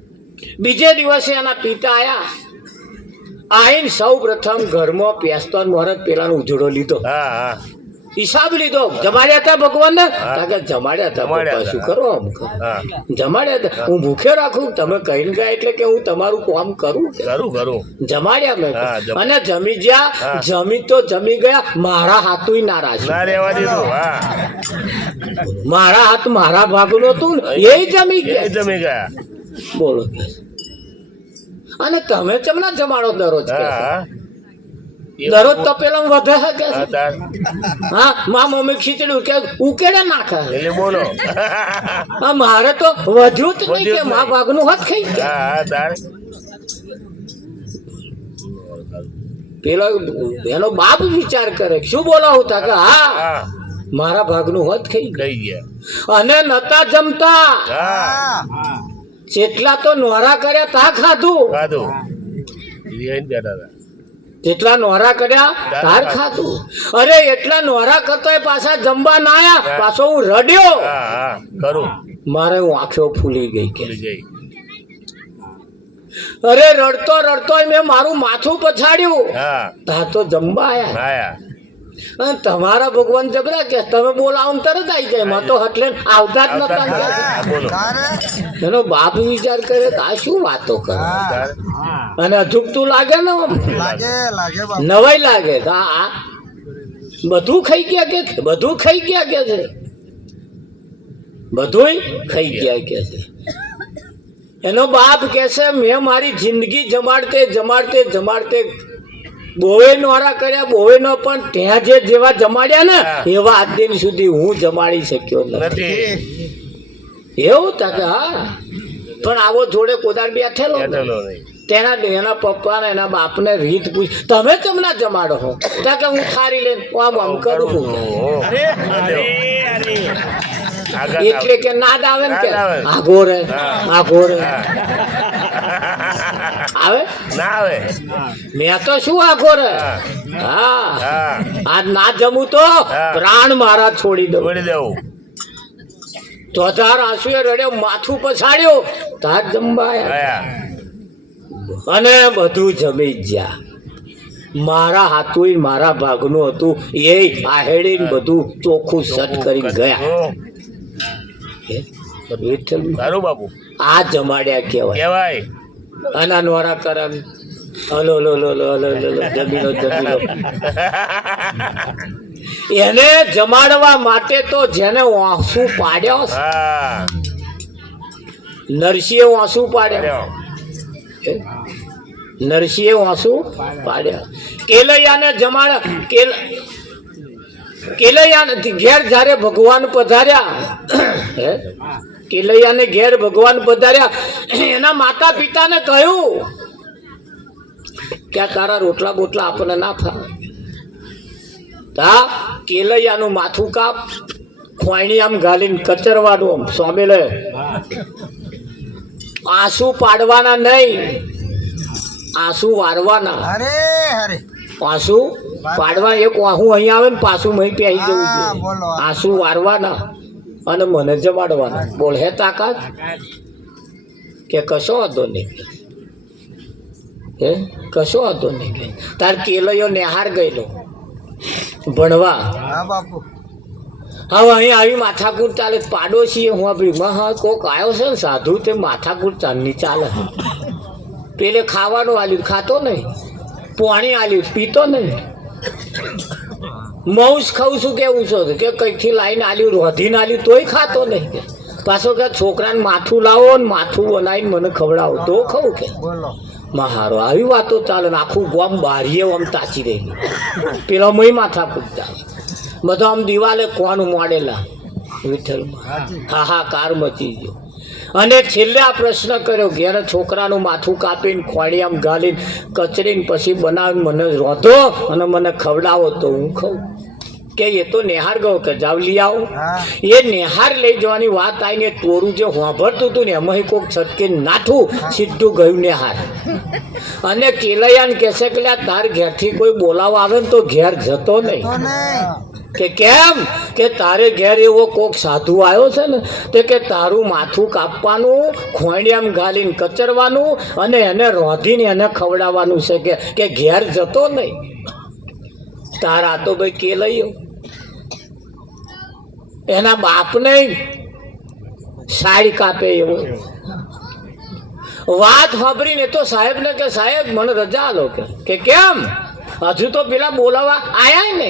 બીજે દિવસે એના પિતા આયા આઈને સૌ પ્રથમ ઘરમાં પેસ્તોન મોરત પેલાનો ઉજળો લીધો હા હા હિસાબ લીધો જમાડ્યા હતા ભગવાન ને કે જમાડ્યા હતા જમાડ્યા પપ્પા, શું હતા. કરો આમ હા જમાડ્યા હતા હું ભૂખ્યો રાખું તમે કહીને ગયા એટલે કે હું તમારું કામ કરું કરું જમાડ્યા મેં હા, અને જમી ગયા હા. જમી તો જમી ગયા મારા હાથું નારાજ ના રહેવા દીધું હા મારા હાથ મારા ભાગનું હતું ને એ જમી એ ગયા જમી ગયા બોલો કે અને તમે ચમના જમાડો દરરોજ કે હા હા દરરોજ તો પેલા વધે છે કે હા તાર હા મા મમ્મી ખીચડી કે ઉકેડે નાખે એટલે બોલો હા મારે તો વધ્યું જ નહીં વધ્યું કે જ મા નહીં. ભાગનું હાથ ખાઈ ગયા હા હા તાર પેલો એનો બાપ વિચાર કરે કે શું બોલાવું તા કે હા હા મારા ભાગનું હાથ ખાઈ ગયા કઈ ગયા અને નતા જમતા હા જેટલા તો નોરા કર્યા તા ખાધું ખાધું રિહાઈને બેઠા હતા જેટલા નોરા કર્યા તાર ખાધું અરે એટલા નોરા કરતો પાછા જમવા ના આયા પાછો હું રડ્યો હા હા કરું મારે હું આંખો ફૂલી ગઈ કે ભૂલી જઈ અરે રડતો રડતો મેં મારું માથું પછાડ્યું હા તા તો જમવા આયા આયા અને તમારા ભગવાન જબરા કે તમે બોલાવો ને તરત આવી જાય માં તો હટલે આવતા જ નતા ને. હા, બોલો એનો બાપ વિચાર કરે કે આ શું વાતો કરે તાર અને અજુગતું લાગે ને આમ. નવાઈ લાગે કે આ બધું ખાઈ ગયા કે છે બધું ખાઈ ગયા કે છે બધુંય ખાઈ ગયા કે છે એનો બાપ કે છે મેં મારી જિંદગી જમાડતે જમાડતે જમાડતે બોવે નોરા કર્યા બોવે નો પણ ત્યાં જે જેવા જમાડ્યા ને હા. એવા આજ દિન સુધી હું જમાડી શક્યો નથી નથી એવું તા કે હા પણ આવો જોડે કોદાર બેઠેલો ને. બેઠેલો નહીં એના પપ્પા ને એના બાપને રીત પૂછ તમે ચમના જમાડો હો તા કે હું ખારી લઈને આમ આમ કરું છું. આગળ એટલે કે નાદ આવે ને કે નાદ આવે. આઘો રે હા. આઘો રે આવે ના આવે મેં તો શું આઘો રે હા. હા હા આજ ના જમું તો હા. પ્રાણ મારા છોડી દઉં છોડી દેવું તો તાર આંસુએ રડ્યો માથું પછાડ્યો તાર જમવા આયા. આયા અને બધું જમી જ ગયા મારા હાથું મારા ભાગનું હતું એ આહેડી બધું ચોખ્ખું સટ કરી ગયા હે? વિઠ્ઠલ સારું બાપુ આ જમાડ્યા કહેવાય કેવાય આના નોરા કરન હલો લો લો લો લો લો લો જમીનો જમીનો એને જમાડવા માટે તો જેને આંસુ પાડ્યો છે, હા નરસિંહે આંસુ પાડ્યા હે? નરસિંહે આંસુ પાડ્યા કેલૈયાને જમાડ કેલૈયાને ઘેર જ્યારે ભગવાન પધાર્યા હે? કેલૈયાને ઘેર ભગવાન પધાર્યા એના માતા પિતાને કહ્યું કે આ તારા રોટલા બોટલા આપણને ના ફાવે તા કેલૈયાનું માથું કાપ ખોયણી આમ ગાલીને કચરવાનું આમ સોમેલે આંસુ પાડવાના નહીં આંસુ વારવાના આંસુ પાડવા એક વાહું અહીં આવે ને પાછું મહી પહેરી જવું જોઈએ આંસુ વારવાના અને મને જમાડવાના બોલ હે તાકાત કે કશો વાંધો નહીં હે કશો હતો નહીં કે તાર કેલૈયો નિહાર ગયેલો ભણવા. હા બાપુ. હવે અહીં આવી માથાકૂટ ચાલે. પાડોશી હું ભીમાં હા કોક આવ્યો છે ને સાધુ તે માથાકૂટ ચાલની ચાલે. પેલે ખાવાનું આલ્યું ખાતો નહીં, પાણી આલ્યું પીતો નહીં. મઉસ ખાઉં છું કેવું છો કે કંઈકથી લાઈને આલ્યું રોધીને આલ્યું તોય ખાતો નહીં કે પાછો કે છોકરાને માથું લાવો ને માથું બનાવીને મને ખવડાવો તો ખાઉં કે બોલો. મારો આવી વાતો ચાલે ને આખું ગામ બારીએ આમ તાચી રહેલી. પેલા મય માથાકૂટ ચાલે. બધા આમ દિવાલે કોનું મોડેલા વિઠ્ઠલમાં હાહાકાર મચી ગયો. અને છેલ્લે આ પ્રશ્ન કર્યો ઘેર છોકરાનું માથું કાપીને ખોડિયામ ગાલીને કચરીને પછી બનાવીને મને રોધો અને મને ખવડાવો તો હું ખાઉં. કે એ તો નિહાર ગયો કે જાવ લઈ આવો. એ નિહાર લઈ જવાની વાત આવીને ટોરું જે હોંભરતું હતું ને એમાં કોઈક છટકીને નાઠું સીધું ગયું નિહાર. અને કેલૈયાને કહેશે કે લ્યા તાર ઘેરથી કોઈ બોલાવા આવે ને તો ઘેર જતો નહીં. કે કેમ કે તારે ઘેર એવો કોક સાધુ આવ્યો છે ને તે કે તારું માથું કાપવાનું ખોડિયામ ગાલીને કચરવાનું અને એને રોધીને એને ખવડાવવાનું છે કે ઘેર જતો નહીં. તારા તો ભાઈ કેલૈયો એના બાપને સાડી કાપે એવો. વાત સાંભળીને તો સાહેબને કે સાહેબ મને રજા આલો કે કેમ હજુ તો પેલા બોલાવા આયા ને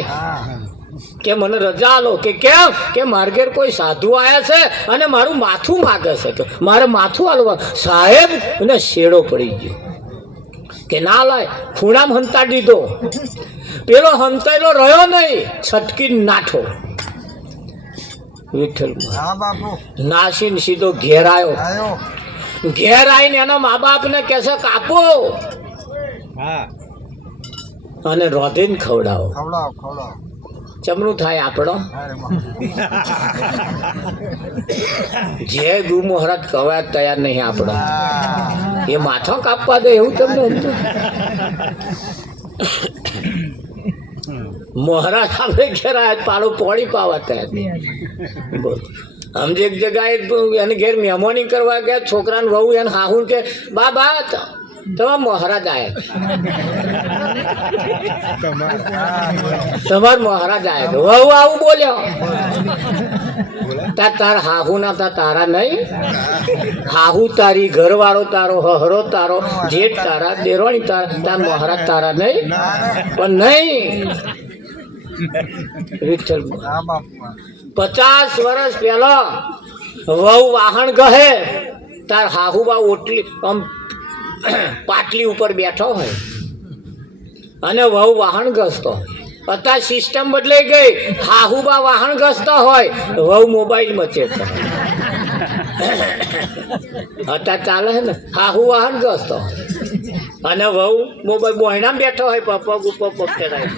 કે મને રજા આલો કે કેમ કે મારે ઘેર કોઈ સાધુ આયા છે અને મારું માથું માગે છે કે મારે માથું આલવા. સાહેબ એને શેડો પડી ગયો કે ના લાય ખૂણામાં હંતાડી દીધો. પેલો હંતાયેલો રહ્યો નહીં છટકી નાઠો વિઠ્ઠલમાં નાસીને સીધો ઘેર આવ્યો. ઘેર આવીને એના મા બાપને કહેશે કાપો અને રોધીને ખવડાવો. ચમનું થાય આપણો જે ગુ મહારાજ કવા તૈયાર નહીં આપણો. એ માથો કાપવા દે એવું તમને મહારાજ આપણે ઘેર આવ્યા પાડો પોણી પાવા તૈયાર. બોલો સમજે એક જગ્યાએ એને ઘેર મહેમાની કરવા ગયા છોકરાને વહુ એને હાહું કે બા તમારા મહારાજ આવ્યા. તમાર મહારાજ આવ્યા વહુ આવું બોલ્યો. તાર હાહુ ના તારા નહીં. હાહુ તારી ઘરવાળો તારો હહરો તારો જેઠ તારા દેરોણી તાર મહારાજ તારા નહીં. પણ નહીં વિઠ્ઠલ 50 વર્ષ પહેલા વહુ વાહણ ગહે તાર હાહુબા ઓટલી આમ પાટલી ઉપર બેઠો હોય અને વહુ વાહણ ઘસતો. અત્યારે સિસ્ટમ બદલાઈ ગઈ. હાહુબા વાહણ ઘસતો હોય વહુ મોબાઈલમાં ચેકતો. અત્યારે ચાલે છે ને હાહુ વાહણ ઘસતો અને વહુ મોબાઈલ બોયણામાં બેઠો હોય પગ ઉપર પગ ચડાય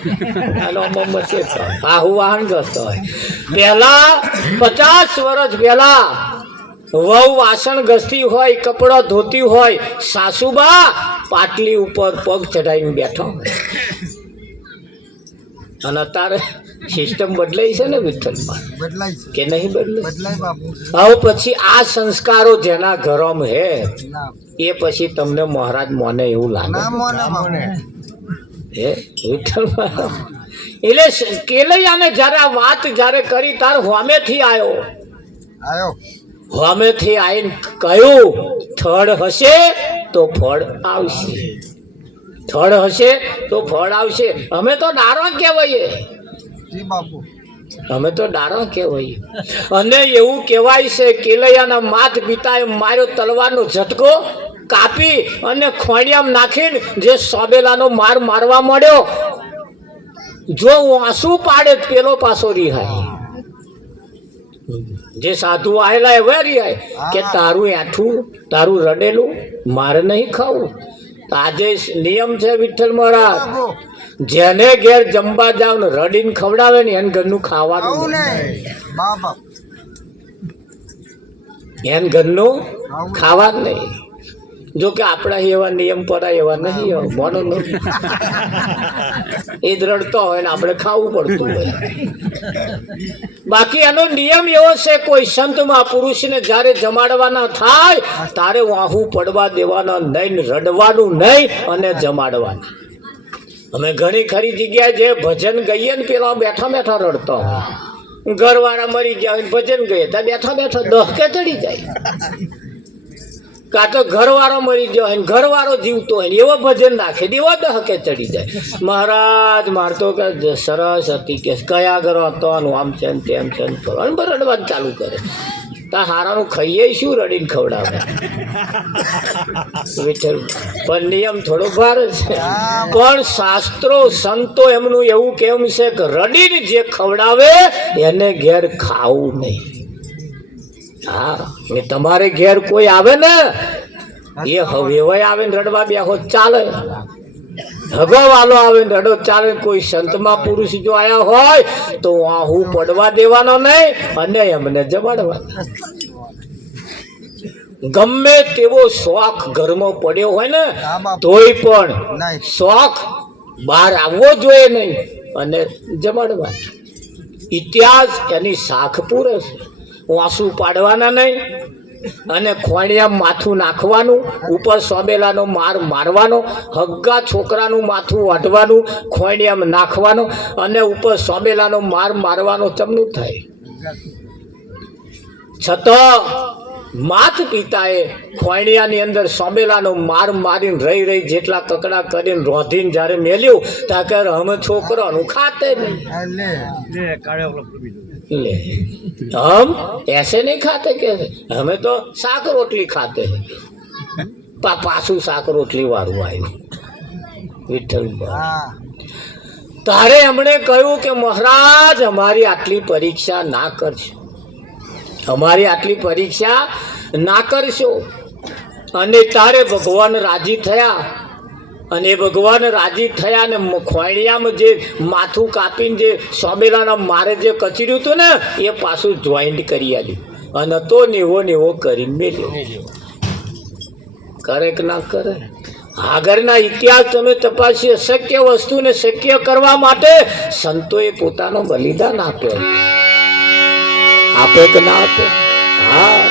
અને અમમાં ચેકતો. હાહુ વાહણ ઘસતો હોય. પહેલા 50 વર્ષ પહેલા વહુ વાસણ ઘસતી હોય કપડો ધોતી હોય સાસુબા પાટલી ઉપર પગ ચડાવીને બેઠો. અને અત્યારે સિસ્ટમ બદલાઈ છે ને વિઠ્ઠલમાં કે નહીં બદલાય. હવે પછી આ સંસ્કારો જેના ઘરોમાં હે એ પછી તમને મહારાજ મોને એવું લાગે હે વિઠ્ઠલમાં. એટલે કેલૈયાને જયારે આ વાત જયારે કરી તાર હોમેથી આવ્યો. હોમેથી આવીને કહ્યું થડ હશે તો ફળ આવશે. થડ હશે તો ફળ આવશે. અમે તો ડારો કહેવાઈએ. અમે તો ડારો કહેવાઈએ. અને એવું કહેવાય છે કેલૈયાના માત પિતાએ માર્યો તલવારનો ઝટકો કાપી અને ખોડિયામાં નાખીને જે સોબેલાનો માર મારવા મળ્યો જો આંસુ પાડે પેલો પાછો રિહાય. જે સાધુ આયેલા એવા રિહાય કે તારું આઠું તારું રડેલું મારે નહીં ખાવું. આજે નિયમ છે વિઠ્ઠલ મહારાજ જેને ઘેર જમવા જાવ ને રડીને ખવડાવે ને એને ઘરનું ખાવાનું એને ઘરનું ખાવાનું નહીં. જો કે આપણા એવા નિયમ પડાય એવા નહીં મોનો એ જ રડતો હોય ને આપણે ખાવું પડતું હોય. બાકી આનો નિયમ એવો છે, કોઈ સંત મહાપુરુષને જ્યારે જમાડવાના થાય તારે વાહું પડવા દેવાના નહીં, રડવાનું નહીં અને જમાડવાના. અમે ઘણી ખરી જગ્યાએ જે ભજન ગઈએ ને પેલા બેઠા બેઠા રડતા હોય, ઘરવાળા મરી ગયા હોય ભજન ગઈએ ત્યાં બેઠા બેઠા દહકે ચડી જાય. કાં તો ઘરવાળો મરી ગયો હોય, ઘરવાળો જીવતો હોય એવો ભજન નાખે એવો દહકે ચડી જાય. મહારાજ મારતો કે સરસ હતી કે કયા ઘરો હતો આમ છે ને તેમ છે ને રડવા ચાલુ કરે. તા હારાનું ખાઈએ શું રડીને ખવડાવે વિઠ્ઠલ. પણ નિયમ થોડો ભાર છે. પણ શાસ્ત્રો સંતો એમનું એવું કેમ છે કે રડીને જે ખવડાવે એને ઘેર ખાવું નહીં. હા, ને તમારે ઘેર કોઈ આવે ને એ હવેવાય આવે ને રડવા બેહો ચાલે, હગો વાલો આવે ને રડો ચાલે. કોઈ સંતમાં પુરુષ જો આયા હોય તો હું પડવા દેવાનો નહીં અને એમને જમાડવાના. ગમે તેવો શોખ ઘરમાં પડ્યો હોય ને તોય પણ શોખ બહાર આવવો જોઈએ નહીં અને જમાડવા. ઇતિહાસ એની શાખ પૂરે છે. વાંસુ પાડવાના નહીં અને ખોણિયા માથું નાખવાનું, ઉપર સોબેલાનો માર મારવાનો, હગ્ગા છોકરાનું માથું વાઢવાનું, ખોણિયામાં નાખવાનો અને ઉપર સોબેલાનો માર મારવાનો. ચમનું થાય છતાં માત પિતાએ ખોણિયાની અંદર સોબેલાનો માર મારીને રહી જેટલા કકડા કરીને રોધીને જ્યારે મેલ્યું ત્યાં કે હમ છોકરાનું ખાતે નહીં. ले हम ऐसे नहीं खाते कैसे, हमें तो શાક રોટલી ખાતે. પાછું શાક રોટલી વાળું આવ્યું. વિઠ્ઠલ તારે એમણે કહ્યું કે મહારાજ અમારી આટલી પરીક્ષા ના કરશો, અમારી આટલી પરીક્ષા ના કરશો. અને તારે ભગવાન રાજી થયા અને ભગવાન રાજી થયા ને ખોણિયામાં જે માથું કાપીને જે સોબેલાના મારે જે કચર્યું હતું ને એ પાછું જોઈન્ટ કરી આલ્યું અને તો નેવો કરીને મેલ્યો. કરે કે ના કરે? આગળના ઇતિહાસ તમે તપાસી, અશક્ય વસ્તુને શક્ય કરવા માટે સંતોએ પોતાનો બલિદાન આપ્યો. આપે કે ના આપે? હા.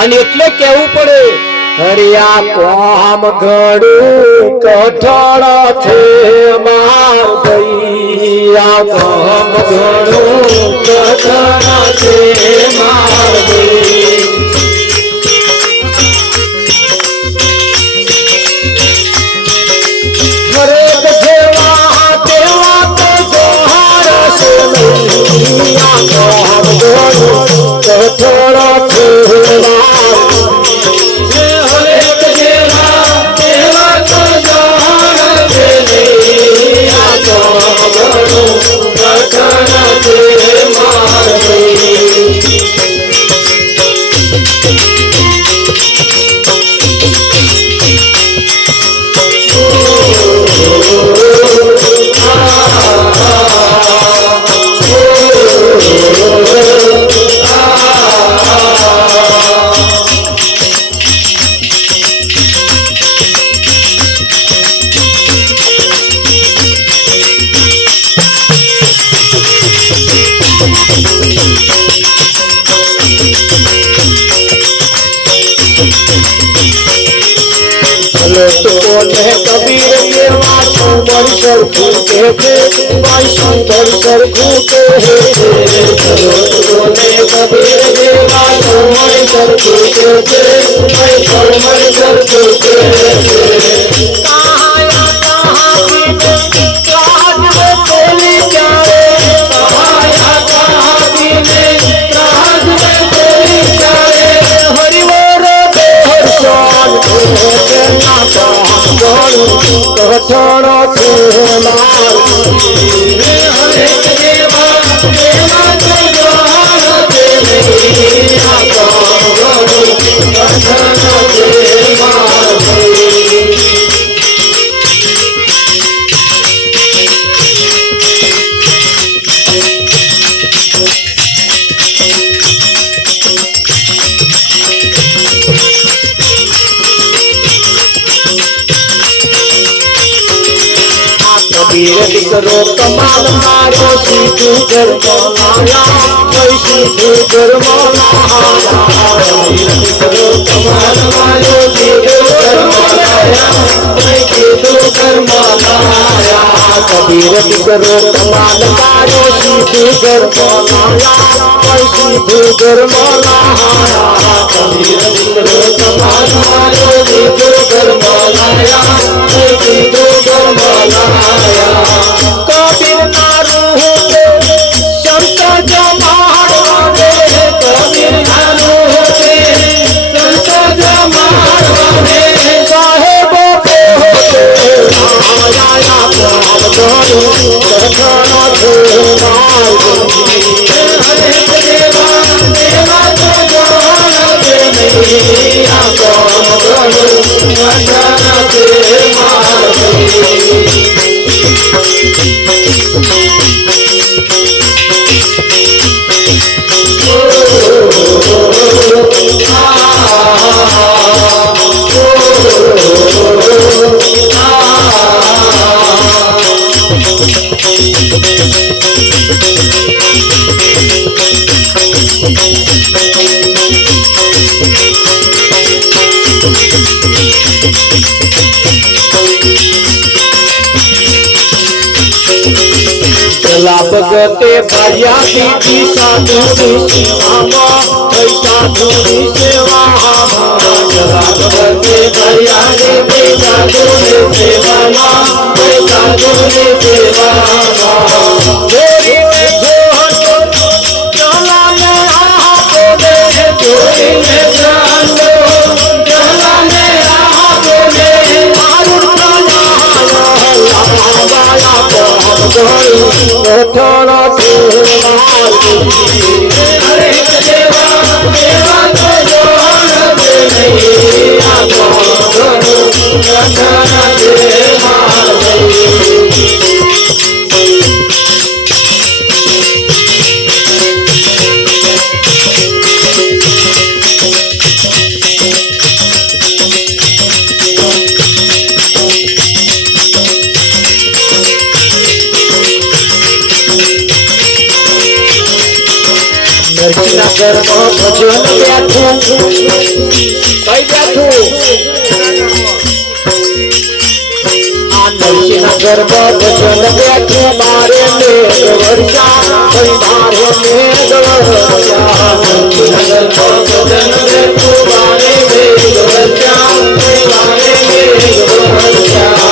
અને એટલે કેવું પડે, હરિયા કોમ ઘડું કઠણ છે માર દૈયા, કોમ ઘડું કઠણ છે માર દૈયા. હરેક જેવા તેવા તો જોહાર છે નૈયા, કોમ ઘડું કઠણ છે માર. હરેક જેવા તેવા તો જોહાર છે નૈયા, કોમ ઘડું કઠણ છે માર દૈયા. कबीर के वासों बरसर फूटे थे, वासों बरसर फूटे हैं. चलो बोले कबीर के वासों बरसर फूटे थे, वासों बरसर फूटे हैं. कहाँ या कहाँ में राज में तेरी जाए, कहाँ या कहाँ में राज में तेरी जाए. हरिवर बेहसान कठण છે માર. હરેક જેવા તેવા તો જોહાર છે નૈયા, કોમ ઘડું કઠણ છે માર. કબીર દીકરો કમાલ માર્યો સીધું ઘરમાં લાયા કઈ સીધું ઘરમાં લાયા કબીર દીકરો કમાલ માર્યો સીધું ઘરમાં લાયા કઈ સીધું ઘરમાં લાયા કબીર દીકરો કમાલ માર્યો સીધું ઘરમાં લાયા કઈ સીધું ઘરમાં લાયા કબીર દીકરો કમાલ માર્યો સીધું ઘરમાં લાયા કઈ સીધું ઘરમાં લાયા કબીર નારું સંત જમાડવાને કબીર નારું સંત જમાડવાને સાહેબ આયા પ્રાણ કરું કથન હરે દેવા દેવા તો જાણ દે નહીં આ કોમ કરું કથન ભગતે ભર્યા દીધી સાધુની સેવામાં સાધુની સેવામાં ભગતે ભર્યા દીધી સાધુની સેવામાં સાધુની સેવામાં જોઈને જોહતો ચલાને આપો દે જોઈને જાનો ચલાને આપો દે મારું હરે દેવા દેવા તો જોણ દે નહીં આ કોણ કથન દે નરસિંહના ઘરમાં ભજન બેઠું કઈ બેઠું આ નરસિંહના ઘરમાં ભજન બેઠું મારે મેઘ વર્ષા કઈ મારે મેઘ વર્ષા નરસિંહના ઘરમાં ભજન બેઠું મારે મેઘ વર્ષા કઈ મારે મેઘ વર્ષા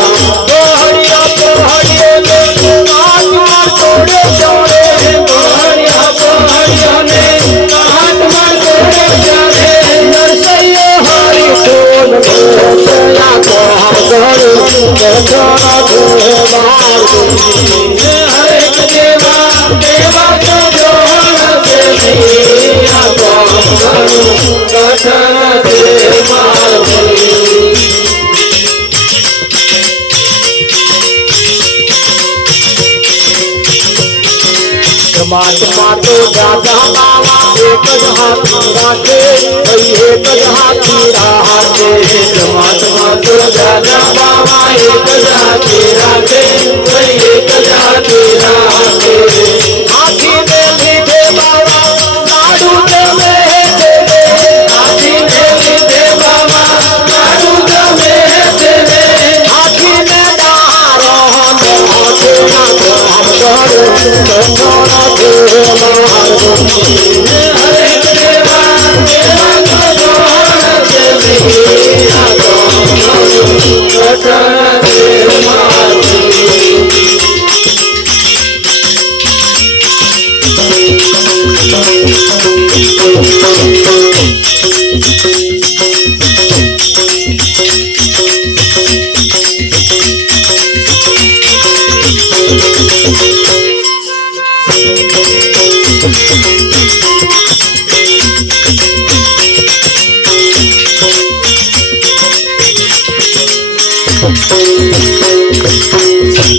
પહાડિયા પહાડિયા ને આત્મા તોડે જોડે પહાડિયા પહાડિયા ને આત્મા તોડે જાને નરસૈયો હરી કોલ ગોયા કોહા ગળું કથન હરે દેવા દેવા તો જોણ દે નહીં આ કોમ ગળું કથન પરમાત્મા તો દાદા બાવા એક જ હાથી રાખે એક જ હાથી રાખે પરમાત્મા તો દાદા બાવા એક જ હાથી રાખે એક જ હાથી રાખે હાથી ને લીધે બાવા લાડુ તમે હાથી ને લીધે બાવા લાડુ તમે હાથી ને ડારો હરે દેવા દેવા તો જોણ દે નહીં આ કોમ કથન દે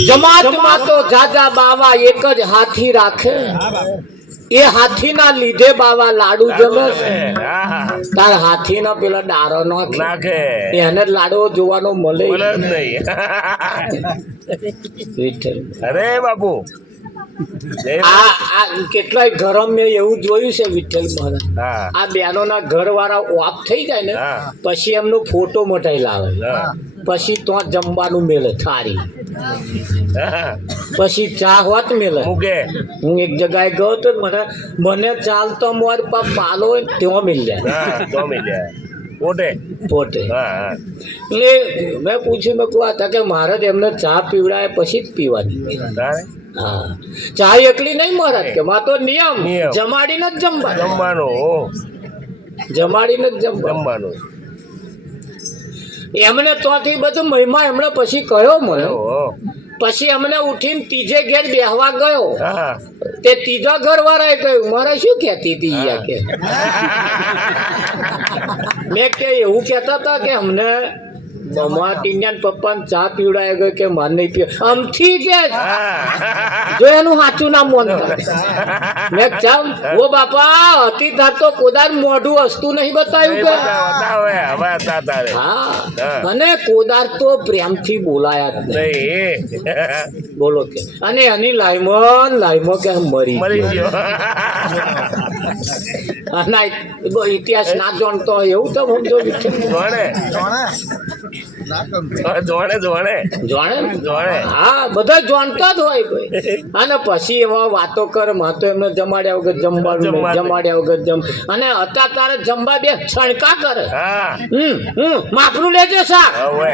જમાતમાં તો જાજા બાવા એક જ હાથી રાખે એ હાથીના લીધે બાવા લાડુ જમે છે. હા હા તાર હાથીના પેલા ડારો નાખે નાખે એને જ લાડવો જોવાનો મળે બોલે જ નહીં. વિઠ્ઠલ. અરે બાપુ જય આ કેટલાય ઘરો મેં એવું જોયું છે વિઠ્ઠલ મહારાજ. હા આ બહેનોના ઘર વાળા ઓફ થઈ જાય ને હા. પછી એમનો ફોટો મટાઈ લાવે, હા. પછી તો જમવાનું મેલે થારી, હા. પછી ચા હોત મેલે. મૂકે હું એક જગ્યાએ ગયો તો મને ચાલતો મોર પર પાલો હોય ને ત્યાં મિલ જાય હા તો મિલ્યા પોતે પોતે. હા હા એટલે મેં પૂછ્યું મેં કહું આ કે મારે જ એમને ચા પીવડાય પછી જ પીવાની. તારે હા, ચા એકલી નહીં મહારાજ કે માં તો નિયમ નિયમ. જમાડીને જ જમવાનું, જમવાનું જમાડીને જ જમવાનું. જમવાનું એમને તોથી બધું મહિમા એમણે પછી કહ્યો મને. ઓહો. પછી અમને ઉઠીને ત્રીજે ઘેર બેહવા ગયો, હા તે ત્રીજા ઘર વાળાએ કહ્યું મારે શું કહેતી હતી યા કે. મેં કે એવું કહેતા હતા કે અમને મમ્મા ટીન્યા ને પપ્પાને ચા પીવડાય ગયો કે માર નહીં પીવ આમથી કે હા. જો એનું સાચું નામ મોનતા. મેં ચમ ઓ બાપા હતી તાર તો કોદાર મોઢું હસતું નહીં બતાવ્યું કે. બતાવે હવે હતા તારે હા, હા. અને કોદાર તો પ્રેમથી બોલાયા જ નહીં. નહીં બોલો કે અને એની લાઈમો કે મરી મરી ગયો. ગયો અને ઇતિહાસ ના જાણતો હોય એવું તો સમજો વિઠ્ઠલ. જોણે જોણે જાણે ને? જોણે. હા, બધા જાણતા જ હોય ભાઈ. અને પછી એવા વાતો કરે માં તો એમને જમાડ્યા વગર જમવાનું નહીં, જમાડ્યા વગર અને અત્યારે તારે જમવા બે છણકા કરે. હા માપનું લેજે શાક. હવે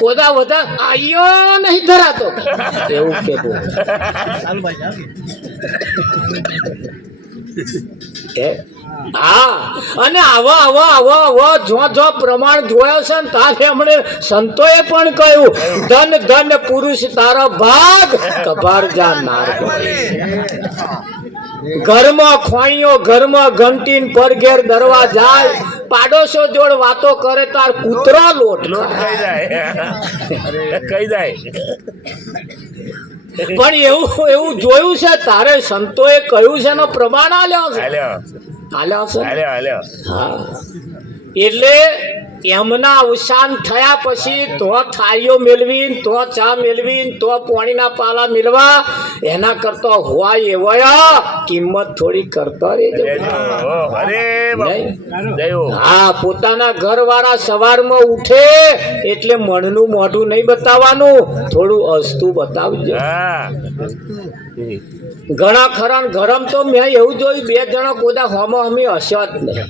કોદા વધા આયો નહીં ધરાતો એવું કેતું. હા, અને આવા જો પ્રમાણ જોયો છે ને તારે હમણે સંતોએ પણ કહ્યું ધન ધન પુરુષ તારો ભાગ કભાર જા નાર. ઘરમાં ખોઈયો ઘરમાં ઘંટીન પર ઘેર દરવા જાય, પાડોશો જોડ વાતો કરે તાર કૂતરો લોટ લોટ કઈ જાય કઈ જાય. પણ એવું જોયું છે તારે સંતોએ કહ્યું છે એનો પ્રમાણ આલ્યો છે. હાલ્યો આલ્યો છે. હાલ્યો હાલ્યો. હા, એટલે એમના અવસાન થયા પછી તો થાળીઓ મેળવી, તો ચા મેળવી, તો પાણીના પાલા મેળવા એના કરતો હોય એવા કિંમત થોડી કરતો રહેજો. અરે બાપુ જયો. હા, પોતાના ઘરવાળા સવારમાં ઉઠે એટલે મનનું મોઢું નહીં બતાવવાનું, થોડું હસતું બતાવજો. હા ઘણા ખરા ગરમ તો મેં એવું જોયું બે જણા કોદા હોમો હમી હસ્યા જ નહીં.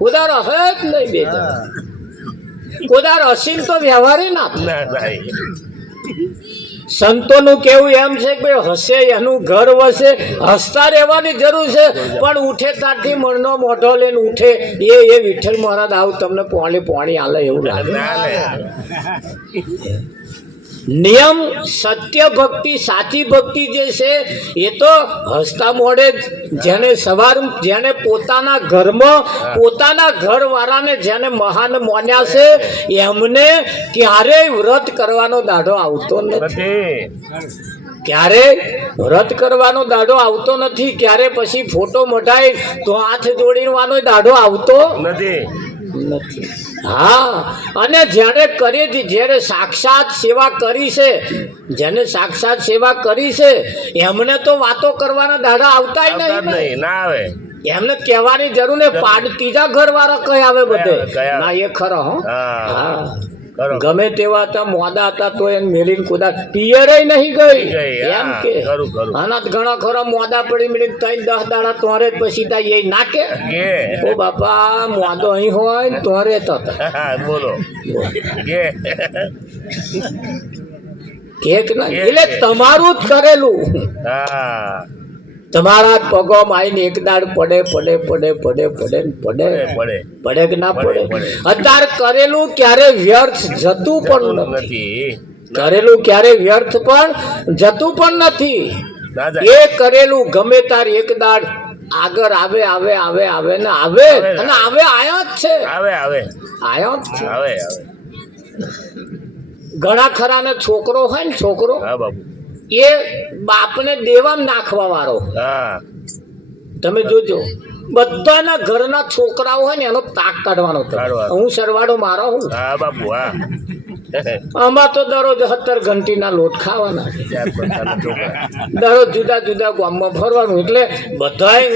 કોદાર હસે જ નહીં બે જણા. કોદાર હસીને તો વ્યવહારે ના થાય. ના થાય. સંતોનું કેવું એમ છે કે હસે એનું ઘર વસે, હસતા રહેવાની જરૂર છે પણ ઉઠે ત્યારથી મનનો મોઢો લઈને ઉઠે એ વિઠ્ઠલ મહારાજ આવું તમને પાણી આલે એવું લાગે. ના લે. નિયમ સત્ય ભક્તિ સાચી ભક્તિ જે છે એ તો હસતા મોઢે જેને પોતાના ઘરમાં પોતાના ઘરવાળાને જેને મહાન માન્યા છે એમને ક્યારેય વ્રત કરવાનો દાઢો આવતો નથી. ક્યારે વ્રત કરવાનો દાઢો આવતો નથી. ક્યારે પછી ફોટો મઢાય તો હાથ જોડીવાનો દાઢો આવતો નથી. હા, અને જેને કરે છે, જેને સાક્ષાત સેવા કરી છે, જેને સાક્ષાત સેવા કરી છે એમને તો વાતો કરવાના દાડા આવતા નહીં. ના આવે. એમને કહેવાની જરૂર ને ત્રીજા ઘર વાળા કઈ આવે બધે. ના એ ખરો. હા, ગમે તેવા હતા મોદા હતા તો એને મેલીને કોદા પિયરે નહીં ગઈ એમ કે. આના ઘણા ખરા મોદા પડી મેળીને 3-10 દાડા તોરે પછી તા એ નાખે. ઓ બાપા મોદો અહીં હોય ને તોરે તો બોલો કેક ના એટલે તમારું જ કરેલું. તમારા પગોમાં આવીને એક દાડ પડે કે ના પડે. અત્યારે કરેલું ક્યારે વ્યર્થ જતું પણ નથી. કરેલું ક્યારે વ્યર્થ પણ જતું પણ નથી. એ કરેલું ગમે તાર એક દાડ આગળ આવે ને આવે અને આવે આયા જ છે. આયો જ છે. હવે ઘણા ખરા ને છોકરો હોય ને છોકરો હા બાપુ એ બાપને દેવામાં નાખવા વાળો. હા તમે જોજો બધાના ઘરના છોકરાઓ હોય ને એનો તાક કાઢવાનો હતો. કાઢવાનો. હું સરવાળો મારો હું હા બાપુ હા આમાં તો દરરોજ 17 ઘંટીના લોટ ખાવાના, 4 પ્રકારના છોકરા દરરોજ જુદા જુદા ગામમાં ફરવાનું. એટલે બધાય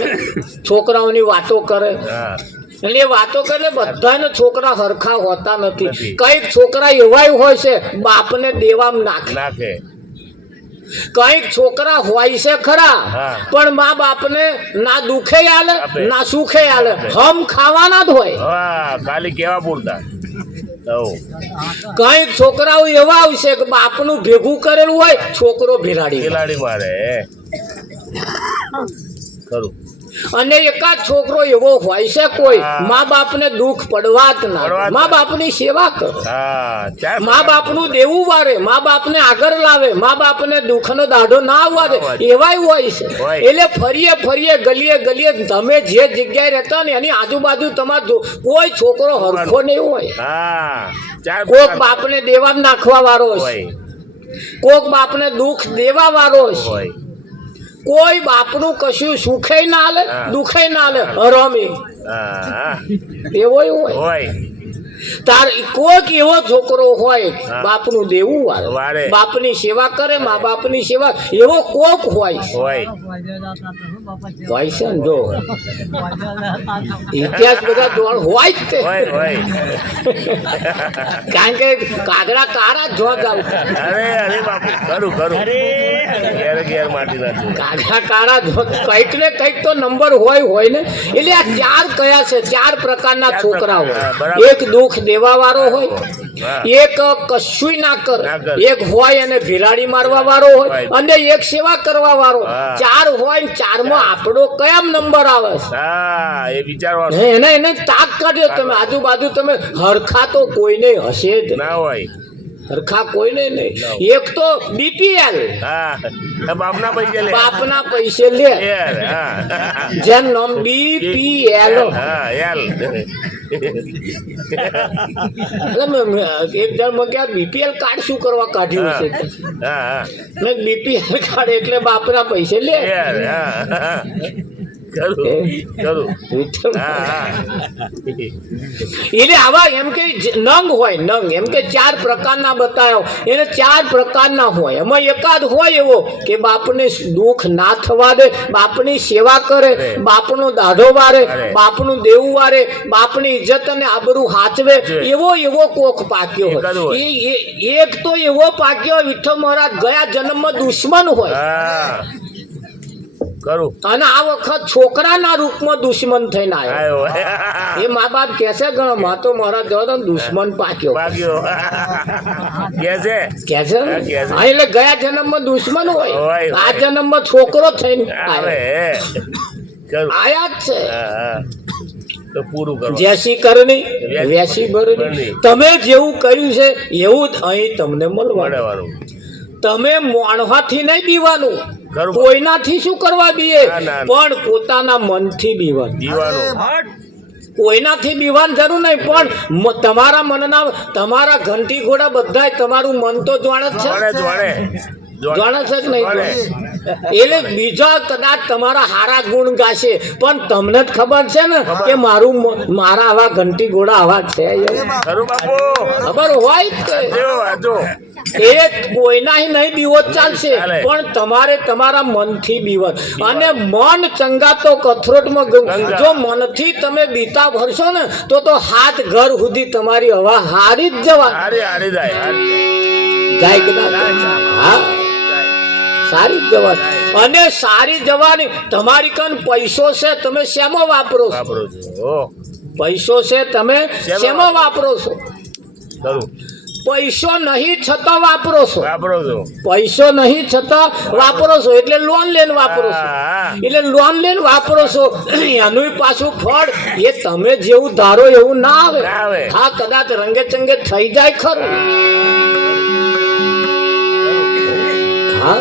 છોકરાઓની વાતો કરે. હા એટલે એ વાતો કરે બધાને છોકરા હરખા હોતા નથી. નથી. કઈક છોકરા એવાય હોય છે બાપને દેવામાં નાખે, નાખે કઈક છોકરા હોય છે ખરા હા. પણ મા બાપને ના દુખે આલે આપે. ના સુખે આલે, હમ ખાવાના જ હોય. હા ખાલી કેવા પૂરતા હવ કઈક છોકરાઓ એવા આવશે કે બાપનું ભેગું કરેલું હોય છોકરો ભેરાડી, ખેલાડી મારે ખરું અને એકાદ છોકરો એવો હોય છે કોઈ હા. મા બાપને દુઃખ પડવા જ ના દે. પડવા જ મા ના. બાપની સેવા કરે, હા 4 મા બાપનું દેવું વારે, મા બાપને આગળ લાવે, મા બાપને દુઃખનો દાઢો ના આવવા દે, એવાય હોય છે. હોય. એટલે ફરીએ ફરીએ ગલીએ ગલીએ તમે જે જગ્યાએ રહેતા ને એની આજુબાજુ તમારો કોઈ છોકરો હરખો નહીં હોય. હા 4 કોક બાપને દેવા નાખવા વાળો છે, હોય કોક બાપને દુઃખ દેવા વાળો છે, હોય કોઈ બાપનું કશું સુખે ના આલે હા. દુખે ના આલે, હરામી હા એવોય હોય. હોય તાર કોઈક એવો છોકરો હોય હા. બાપનું દેવું વારે. વાળે, બાપની સેવા કરે, મા બાપની સેવા, એવો કોક હોય હોય હોય છે ને. જો ઇતિહાસ બધા જોડ હોય જ તે, હોય હોય કારણ કે કાગડા કારા જ જોવા જાવ, અરે બાપુ ખરું ખરું ઘેર માટી નાખ્યું કાગડા કારા જો કંઈક ને કંઈક તો નંબર હોય ને. એટલે આ 4 કયા છે? 4 પ્રકારના છોકરા હા, હોય. બરાબર. એક દુઃખ દેવા વાળો હોય, હા. એક કશુંય ના ના કરે, કરે. એક હોય અને ભિલાડી મારવા વાળો હોય, હોય. અને એક સેવા કરવા વાળો. હા. 4 હોય ને 4માં આપણો કયામ નંબર આવે છે? હા એ વિચારવાનું હે, એને તાક કાઢ્યો તમે. આજુબાજુ તમે હરખા તો કોઈને હશે જ ના હોય હરખા કોઈને નહીં. એક તો BPL હા બાપના પૈસે લે બાપના પૈસે લે, યાર હા જેમ નામ BPL. હા યાર એટલે એક જણ મને કહ્યા BPL કાર્ડ શું કરવા કાઢ્યું હશે? હા હા મેં BPL કાર્ડ એટલે બાપના પૈસે લે. યાર હા ખરું હા હા એટલે આવા એમ કે નંગ હોય, નંગ એમ કે 4 પ્રકારના બતાવ્યો, એને 4 પ્રકારના હોય. એમાં એકાદ હોય એવો કે બાપને દુઃખ ના થવા દે, બાપની સેવા કરે, બાપનો દાઢો વારે, બાપનું દેવું વારે, બાપની ઇજ્જત અને આબરૂ હાચવે, એવો કોક પાક્યો હોય. એક તો એવો પાક્યો વિઠ્ઠલ મહારાજ ગયા જન્મમાં દુશ્મન હોય, હા ખરું અને આ વખત છોકરાના રૂપમાં દુશ્મન થઈને આવ્યો. આવ્યો એ મા બાપ કહેશે ગણો માં તો મારા જવા દુશ્મન પાક્યો ભાગ્યો કે છે કે છે ને? હા, કે છે. હા, એટલે ગયા જન્મમાં દુશ્મન હોય, હોય. આ જન્મમાં છોકરો થઈને આવે આવ્યો. ખરું આયા જ છે. હા હા તો પૂરું કરો જેસી કરણી વેસી ભરણી. ભરણી. તમે જેવું કર્યું છે એવું જ અહીં તમને મળવાનું. મળવાનું તમે મોણવાથી નહીં બીવાનું, ખરું. કોઈનાથી શું કરવા બીએ, ના, ના. પણ પોતાના મનથી બીવાનું. જીવાનું કોઈનાથી બીવાન જરૂર નહીં, પણ તમારા મનના, તમારા ઘંટી ઘોડા બધાય તમારું મન તો જાણે જ છે, જાણે છે કે નહીં? એટલે બીજા કદાચ તમારા હારા ગુણ ગાશે, પણ તમને જ ખબર છે ને કે મારા આવા ઘંટી ઘોડા આવા છે એમ. ખરું બાપુ ખબર હોય જ તે. વાંચો એ કોઈના નહીં બીવો જ ચાલશે, ચાલે. પણ તમારે તમારા મનથી બીવત. અને મન ચંગાતો કથરોટમાં ગંગા. જો મનથી તમે બીતા ભરશો ને તો હાથ ઘર સુધી તમારી હવા હારી જ જવા હારી હારી જાય જાય કે ના જાય? હા, સારી જ જવા. અને સારી જવાની તમારી કન પૈસો છે, તમે શેમાં વાપરો છો? વાપરો છો પૈસો છે, તમે શેમાં વાપરો છો? ખરું પૈસો નહીં છતાં વાપરો છો, વાપરો છો પૈસો નહીં છતાં વાપરો છો, એટલે લોન લઈને વાપરો છો. હા એટલે લોન લઈને વાપરો છો, એનું પાછું ફળ એ તમે જેવું ધારો એવું ના આવે. ના આવે. હા, કદાચ રંગે ચંગે થઈ જાય ખરું. હા,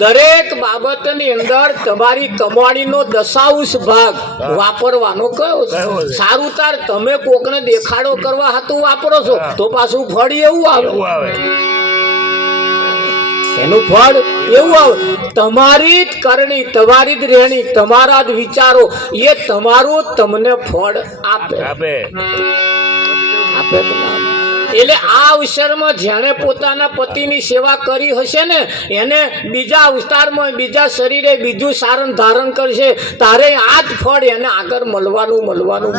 દરેક બાબતની અંદર તમારી કમાણીનો 10% ભાગ વાપરવાનો કયો છે? કયો છે? સારું તાર તમે કોકને દેખાડો કરવા હાતું વાપરો છો તો પાછું ફળ એવું આવે. એવું આવે. એનું ફળ એવું આવે. તમારી જ કરણી, તમારી જ રહેણી, તમારા જ વિચારો એ તમારું તમને ફળ આપે. આપે. આપે કે ના આપે? એટલે આ અવસરમાં જેણે પોતાના પતિની સેવા કરી હશે ને એને બીજા અવતારમાં બીજા શરીરે બીજું સારણ ધારણ કરશે તારે આ જ ફળ એને આગળ મળવાનું. મળવાનું.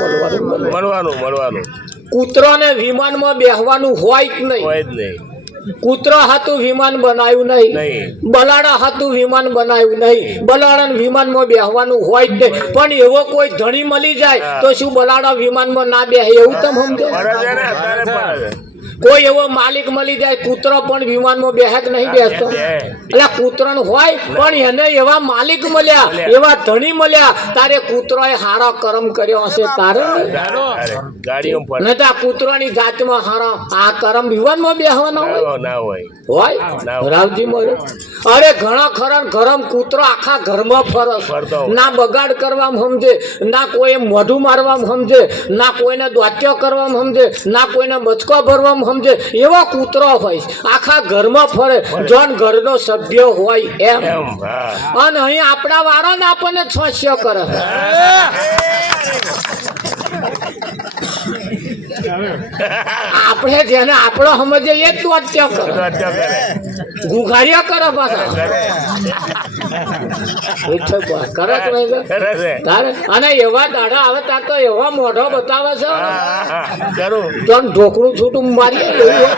કૂતરોને વિમાનમાં બેહવાનું હોય જ નહીં. હોય જ નહીં. કૂતરો હાતું વિમાન બનાવ્યું નહીં. નહીં. બલાડા હાતું વિમાન બનાવ્યું નહીં. બલાડા વિમાનમાં બેહવાનું હોય જ નહીં. પણ એવો કોઈ ધણી મળી જાય તો શું બલાડા વિમાનમાં ના બેહે એવું તમે સમજો? ફરજ છે ને, અત્યારે ફરજ છે. કોઈ એવો માલિક મળી જાય કૂતરો પણ વિમાનમાં બેહે કે નહીં બેસતો? એટલે કૂતરો હોય પણ એને એવા માલિક મળ્યા, એવા ધણી મળ્યા તારે કૂતરોએ હારા કર્મ કર્યો હશે તારે. ગાડીઓ ફરે. નહીં તો આ કૂતરાની જાતમાં હારા આ કર્મ વિમાનમાં બેહવાનો હોય ના હોય. હોય રાવજી મળે. અરે ઘણા ખરા ગરમ કૂતરો આખા ઘરમાં ફરસ. ફરતો. ના બગાડ કરવામાં સમજે, ના કોઈ મોઢું મારવામાં સમજે, ના કોઈને દોત્યો કરવામાં સમજે, ના કોઈને મચકો ભરવામાં સમજે. એવો કૂતરો હોય આખા ઘરમાં ફરે જોન ઘરનો સભ્ય હોય એમ. એમ. હા. અને અહીં આપણા વાળાને આપણને છોસ્ય કરે. આપણે જેને આપણો સમજે એ જ દોત્યો કરે, ગુઘારિયા કરે પાછા. કરે કે નહીં કરે? કરે છે. તારે અને એવા દાડા આવે ત્યાં તો એવા મોઢો બતાવે છે કરું. તો ઢોકળું છૂટું મારીએ એવું હોય.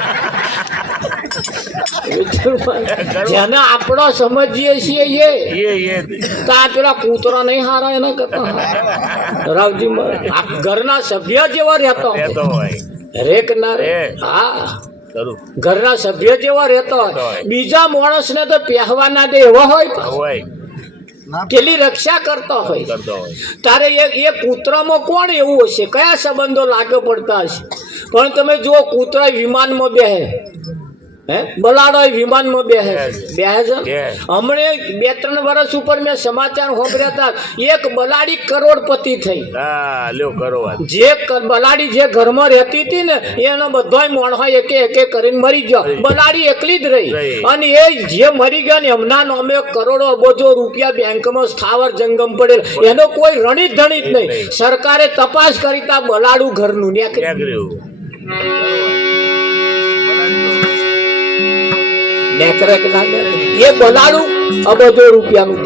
જેને આપણો સમજીએ છીએ એ તો આ પેલા કૂતરા નહીં હારા એના કરતા રાવજી આ ઘરના સભ્ય જેવો રહેતો રહેતો હોય. રેક ના રે. રે. હા કરું. ઘરના સભ્ય જેવો રહેતો હોય. બીજા માણસને તો પહેવાના દે એવો હોય હોય. પેલી રક્ષા કરતો હોય. કરતો હોય. તારે એ કૂતરામાં કોણ એવું હશે? કયા સંબંધો લાગે પડતા હશે? પણ તમે જુઓ કૂતરા વિમાનમાં બેહે, બલાડો વિમાનમાં બેહે છે. હમણે 2-3 વર્ષ ઉપર મેં સમાચાર સાંભળ્યા હતા. એક બલાડી કરોડપતિ થઈ. હા લ્યો કરો વાત. જે બલાડી જે ઘરમાં રહેતી હતી ને એનો બધોય મોણો એક કરીને મરી ગયો. બલાડી એકલી જ રહી. અને એ જે મરી ગયા ને એમના નામે કરોડો અબજો રૂપિયા બેંકમાં સ્થાવર જંગમ પડેલ. એનો કોઈ રણિત ધણિત નહીં. સરકારે તપાસ કરી તા બલાડું ઘરનું નીકળ્યું. એ બલાડું અબજો રૂપિયાનું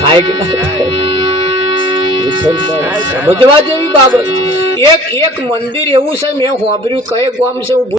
થાય કે સમજવા જેવી બાબત. એક મંદિર એવું છે મેં સાંભળ્યું કઈ ગામ છે હું